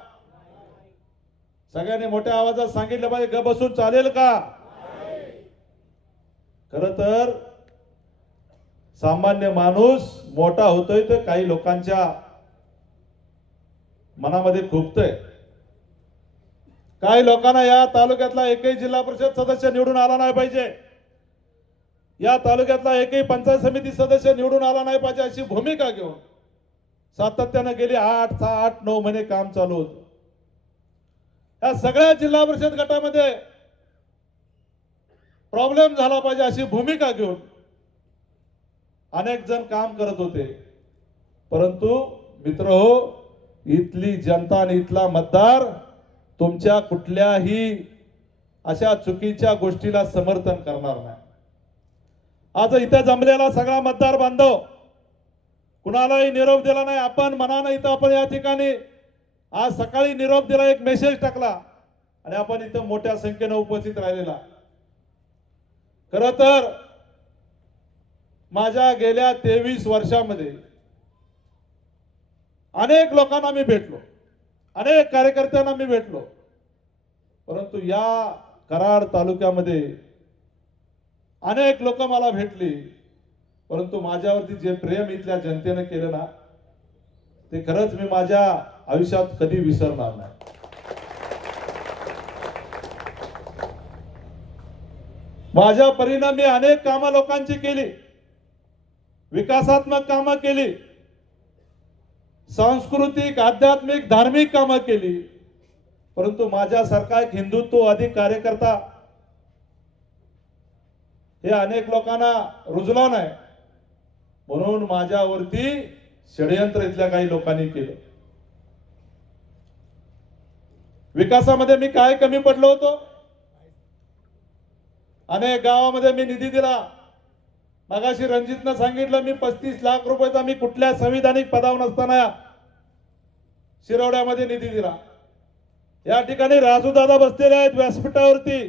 सगळ्यांनी मोठ्या आवाजात सांगितलं पाहिजे, गप बसून चालेल का? खरं तर सामान्य माणूस मोठा होतोय तर काही लोकांच्या मनामध्ये खुपतंय. काही लोकांना या तालुक्यातला एकही जिल्हा परिषद सदस्य निवडून आला नाही पाहिजे, या तालुक्यातला एकही पंचायत समिती सदस्य निवडून आला नाही पाहिजे अशी भूमिका घेऊन सातत्यानं गेली 8-9 महिने काम चालू होतं. या सगळ्या जिल्हा परिषद गटामध्ये प्रॉब्लेम झाला पाहिजे अशी भूमिका घेऊन अनेक जण काम करत होते. परंतु मित्रहो, इथली जनता आणि इथला मतदार तुमच्या कुठल्याही अशा चुकीच्या गोष्टीला समर्थन करणार नाही. आज इथे जमलेला सगळा मतदार बांधव कुणालाही निरोप दिला नाही. आपण मनानं इथं आपण या ठिकाणी आज सकाळी निरोप दिला, एक मेसेज टाकला आणि आपण इथं मोठ्या संख्येनं उपस्थित राहिलेला. खरं तर माझ्या गेल्या 23 वर्षामध्ये अनेक लोकांना मी भेटलो, अनेक कार्यकर्त्यांना मी भेटलो. परंतु या कराड तालुक्यामध्ये अनेक लोक मला भेटली, परंतु माझ्यावरती जे प्रेम इथल्या जनतेने केलं ना ते खरंच मी माझ्या आयुष्यात कधी विसरणार नाही. माझ्या परीने मी अनेक कामं लोकांची केली, विकासात्मक कामं केली, सांस्कृतिक आध्यात्मिक धार्मिक कामं केली. परंतु माझ्यासारखा एक हिंदुत्ववादी कार्यकर्ता हे अनेक लोकांना रुजला नाही, म्हणून माझ्यावरती षडयंत्र इथल्या काही लोकांनी केलं. विकासामध्ये मी काय कमी पडलो होतो? अनेक गावामध्ये मी निधी दिला. मगाशी रणजितनं सांगितलं, मी 35 लाख रुपयाचा मी कुठल्या संविधानिक पदावर नसताना शिरवड्यामध्ये निधी दिला. या ठिकाणी राजूदादा बसलेले आहेत व्यासपीठावरती,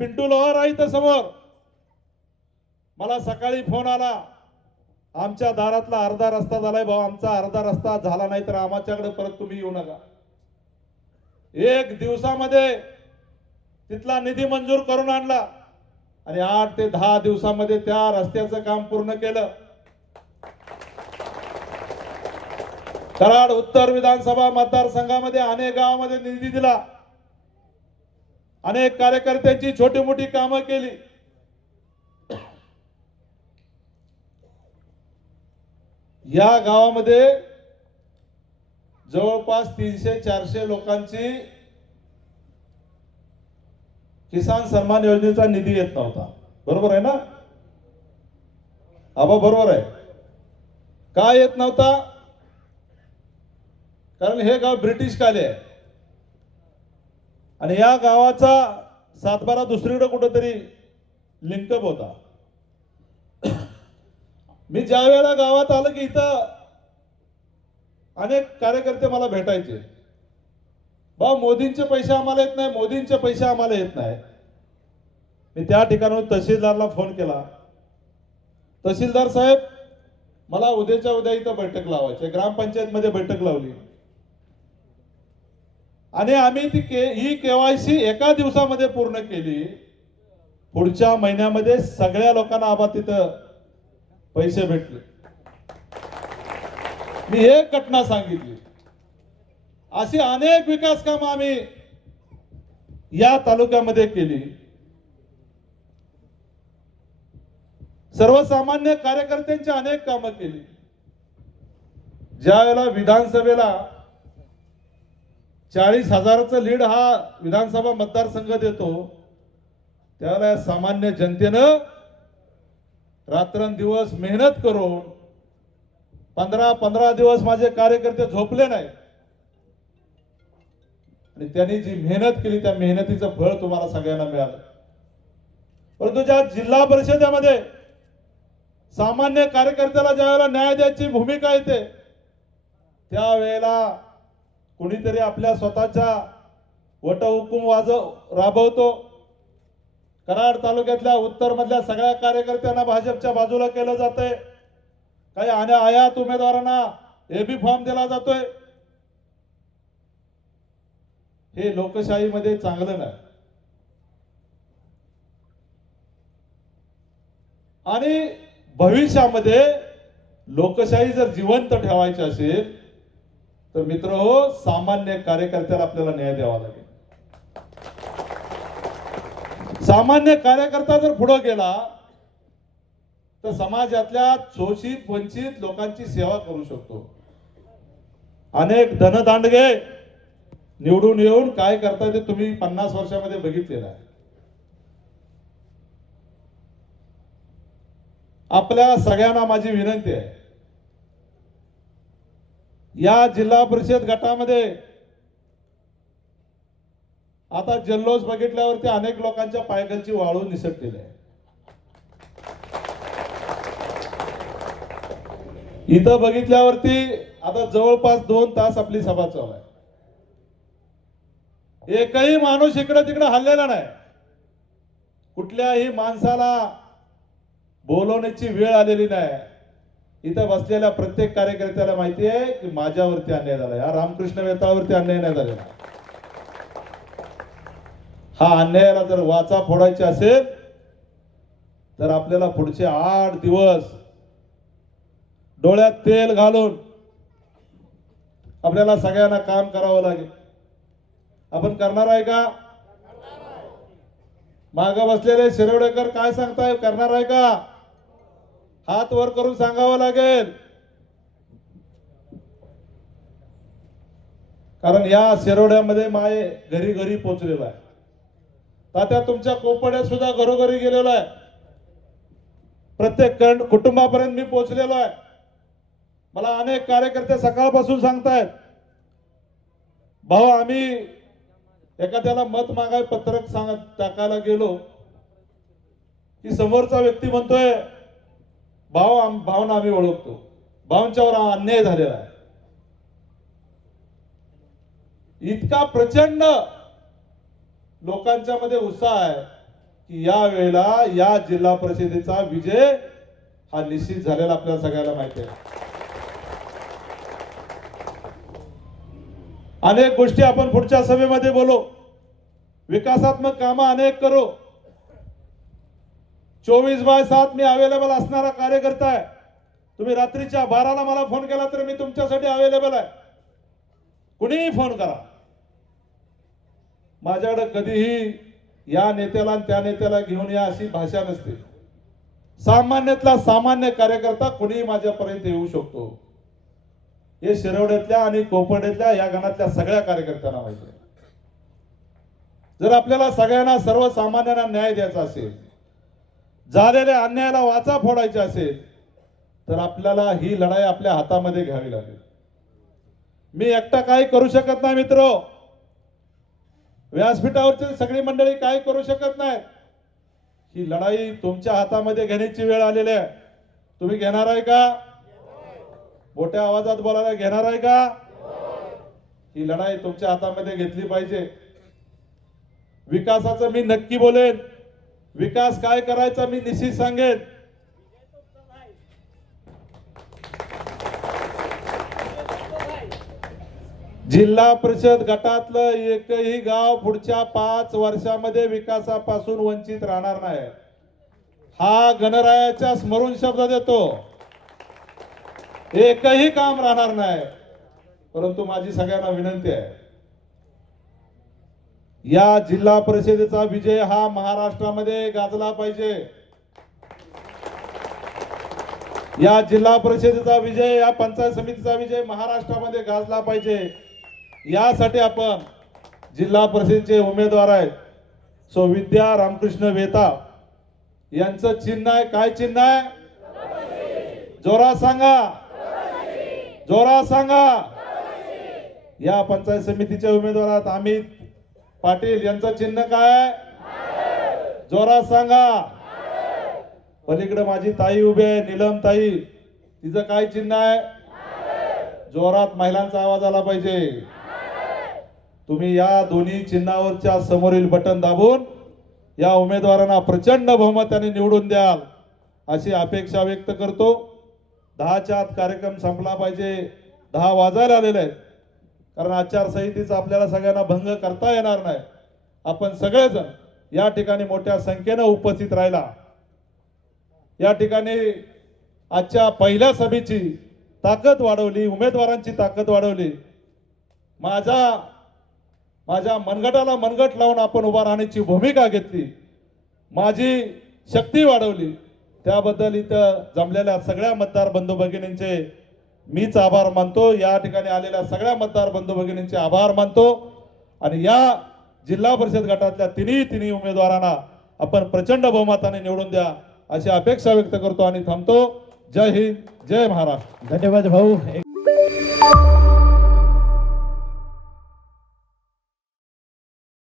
पिंटू लोहार आहे इथं समोर. मला सकाळी फोन आला, आमच्या दारातला अर्धा रस्ता झालाय भाऊ, आमचा अर्धा रस्ता झाला नाही तर आमच्याकडे परत तुम्ही येऊ नका. 1 दिवसामध्ये तिथला निधी मंजूर करून आणला आणि 8 ते 10 दिवसामध्ये त्या रस्त्याचं काम पूर्ण केलं. कराड उत्तर विधानसभा मतदारसंघामध्ये अनेक गावामध्ये निधी दिला, अनेक कार्यकर्त्यांची छोटी मोठी कामं केली. या गावामध्ये जवळपास 300-400 लोकांची किसान सन्मान योजनेचा निधी येत नव्हता. बरोबर आहे ना आबा? बरोबर आहे. का येत नव्हता? कारण हे गाव ब्रिटिश काले आहे आणि या गावाचा सातबारा दुसरीकडे कुठेतरी लिंकअप होता. मी ज्या वेळेला गावात आलं की इथं अनेक कार्यकर्ते मला भेटायचे, भाऊ मोदींचे पैसे आम्हाला येत नाही, मोदींचे पैसे आम्हाला येत नाही. मी त्या ठिकाणाहून तहसीलदारला फोन केला, तहसीलदार साहेब मला उद्याच्या उद्या इथं बैठक लावायची, ग्रामपंचायतमध्ये बैठक लावली आणि आम्ही ही केवायसी एका दिवसामध्ये पूर्ण केली. पुढच्या महिन्यामध्ये सगळ्या लोकांना आबा तिथं पैसे भेटले. मी एक घटना सांगितली. अशी अनेक विकास कामं आम्ही या तालुक्यामध्ये केली. सर्वसामान्य कार्यकर्त्यांची अनेक कामं केली. ज्या वेळेला विधानसभेला 40,000चं लीड हा विधानसभा मतदारसंघ देतो, त्यावेळेला सामान्य जनतेनं रात्रंदिवस मेहनत करून 15 दिवस माझे कार्यकर्ते झोपले नाही आणि त्यांनी जी मेहनत केली त्या मेहनतीचं फळ तुम्हाला सगळ्यांना मिळालं. परंतु ज्या जिल्हा परिषदेमध्ये सामान्य कार्यकर्त्याला ज्या वेळेला न्याय द्यायची भूमिका येते, त्यावेळेला कुणीतरी आपल्या स्वतःच्या वटहुकूम राबवतो. कराड तालुक्यातल्या उत्तर मधल्या सगळ्या कार्यकर्त्यांना भाजपच्या बाजूला केलं जातंय. काही आयात उमेदवारांना एबी फॉर्म दिला जातोय. हे लोकशाहीमध्ये चांगलं नाही. आणि भविष्यामध्ये लोकशाही जर जिवंत ठेवायची असेल तर मित्रहो, सामान्य कार्यकर्त्याला आपल्याला न्याय द्यावा लागेल. सामान्य कार्यकर्ता जर पुढे गेला तर समाजातल्या शोषित वंचित लोकांची सेवा करू शकतो. अनेक धनदांडगे निवडून येऊन काय करतात ते तुम्ही 50 वर्षामध्ये बघितलेलं आहे. आपल्या सगळ्यांना माझी विनंती आहे, या जिल्हा परिषद गटामध्ये आता जल्लोष बघितल्यावरती अनेक लोकांच्या पायखालची वाळू निसटलेली आहे. इथं बघितल्यावरती आता जवळपास 2 तास आपली सभा चालू आहे. एकही माणूस इकडे तिकडे हल्लेला नाही. कुठल्याही माणसाला बोलवण्याची वेळ आलेली नाही. इथं बसलेल्या प्रत्येक कार्यकर्त्याला माहिती आहे की माझ्यावरती अन्याय झाला. या रामकृष्ण वेताळावरती अन्याय नाही झालेला. हा अन्यायाला जर वाचा फोडायची असेल तर आपल्याला पुढचे 8 दिवस डोळ्यात तेल घालून आपल्याला सगळ्यांना काम करावं लागेल. आपण करणार आहे का? मागे बसलेले शिरवडेकर काय सांगताय, करणार आहे का? हात वर करून सांगावं लागेल. कारण या शिरोड्यामध्ये माय घरी घरी पोहोचलेला आहे. तात्या तुमच्या कोपड्यात सुद्धा घरोघरी गेलेलो आहे. प्रत्येक कुटुंबापर्यंत मी पोहोचलेलो आहे. मला अनेक कार्यकर्ते सकाळपासून सांगतायत, भाऊ आम्ही एखाद्याला मत मागाय पत्रक टाकायला गेलो की समोरचा व्यक्ती म्हणतोय भावना आम्ही ओळखतो, भावांच्यावर अन्याय झालेला आहे. इतका प्रचंड लोकांच्या मध्ये उत्साह आहे की या वेळेला या जिल्हा परिषदेचा विजय हा निश्चित झालेला आपल्याला सगळ्याला माहिती आहे. अनेक गोष्टी आपण पुढच्या सभेमध्ये बोलू, विकासात्मक कामं अनेक करू. 24/7 मी अवेलेबल असणारा कार्यकर्ता आहे. तुम्ही रात्रीच्या 12ला मला फोन केला तर मी तुमच्यासाठी अवेलेबल आहे. कुणीही फोन करा. माझ्याकडे कधीही या नेत्याला आणि त्या नेत्याला घेऊन या अशी भाषा नसते. सामान्यातला सामान्य कार्यकर्ता कुणीही माझ्यापर्यंत येऊ शकतो. हे शिरवड्यातल्या आणि कोपर्ड्यातल्या या गणातल्या सगळ्या कार्यकर्त्यांना माहिती आहे. जर आपल्याला सगळ्यांना सर्वसामान्यांना न्याय द्यायचा असेल, झालेल्या अन्यायाला वाचा फोडायचा असेल तर आपल्याला ही लढाई आपल्या हातामध्ये घ्यावी लागेल. मी एकटा काही करू शकत नाही मित्र. व्यासपीठावरची सगळी मंडळी काही करू शकत नाही. ही लढाई तुमच्या हातामध्ये घेण्याची वेळ आलेली आहे. तुम्ही घेणार आहे का? मोठ्या आवाजात बोलायला घेणार आहे का? ही लढाई तुमच्या हातामध्ये घेतली पाहिजे. विकासाचं मी नक्की बोलेन. विकास काय करायचा मी निश्चित सांगेन. जिल्हा परिषद गटातलं एकही गाव पुढच्या 5 वर्षामध्ये विकासापासून वंचित राहणार नाही. हा गणरायाच्या स्मरून शब्द देतो. एकही काम राहणार नाही. परंतु माझी सगळ्यांना विनंती आहे, या जिल्हा परिषदेचा विजय हा महाराष्ट्रामध्ये गाजला पाहिजे. या जिल्हा परिषदेचा विजय, या पंचायत समितीचा विजय महाराष्ट्रामध्ये गाजला पाहिजे. यासाठी आपण जिल्हा परिषदेचे उमेदवार आहेत सो विद्या रामकृष्ण वेता यांचं चिन्ह आहे. काय चिन्ह आहे? जोरात सांगा, जोरात सांगा. या पंचायत समितीच्या उमेदवारात अमित पाटील यांचं चिन्ह काय? जोरात सांगा. पलीकडे माझी ताई उभी आहे, नीलम ताई, तिचं काय चिन्ह आहे? जोरात महिलांचा आवाज आला पाहिजे. तुम्ही या दोन्ही चिन्हावरच्या समोरील बटन दाबून या उमेदवारांना प्रचंड बहुमताने निवडून द्याल अशी अपेक्षा व्यक्त करतो. 10च्या आत कार्यक्रम संपला पाहिजे. 10 वाजायला आलेले आहेत. कारण आचारसंहितेचा आपल्याला सगळ्यांना भंग करता येणार नाही. आपण सगळेजण या ठिकाणी मोठ्या संख्येनं उपस्थित राहिला. या ठिकाणी आजच्या पहिल्या सभेची ताकद वाढवली, उमेदवारांची ताकद वाढवली. माझ्या मनगटाला मनगट लावून आपण उभा राहण्याची भूमिका घेतली. माझी शक्ती वाढवली. त्याबद्दल इथं जमलेल्या सगळ्या मतदार बंधू भगिनींचे मीच आभार मानतो. या ठिकाणी आलेल्या सगळ्या मतदार बंधू भगिनींचे आभार मानतो. आणि या जिल्हा परिषद गटातल्या तिन्ही उमेदवारांना आपण प्रचंड बहुमताने निवडून द्या अशी अपेक्षा व्यक्त करतो आणि थांबतो. जय हिंद, जय महाराष्ट्र. धन्यवाद भाऊ.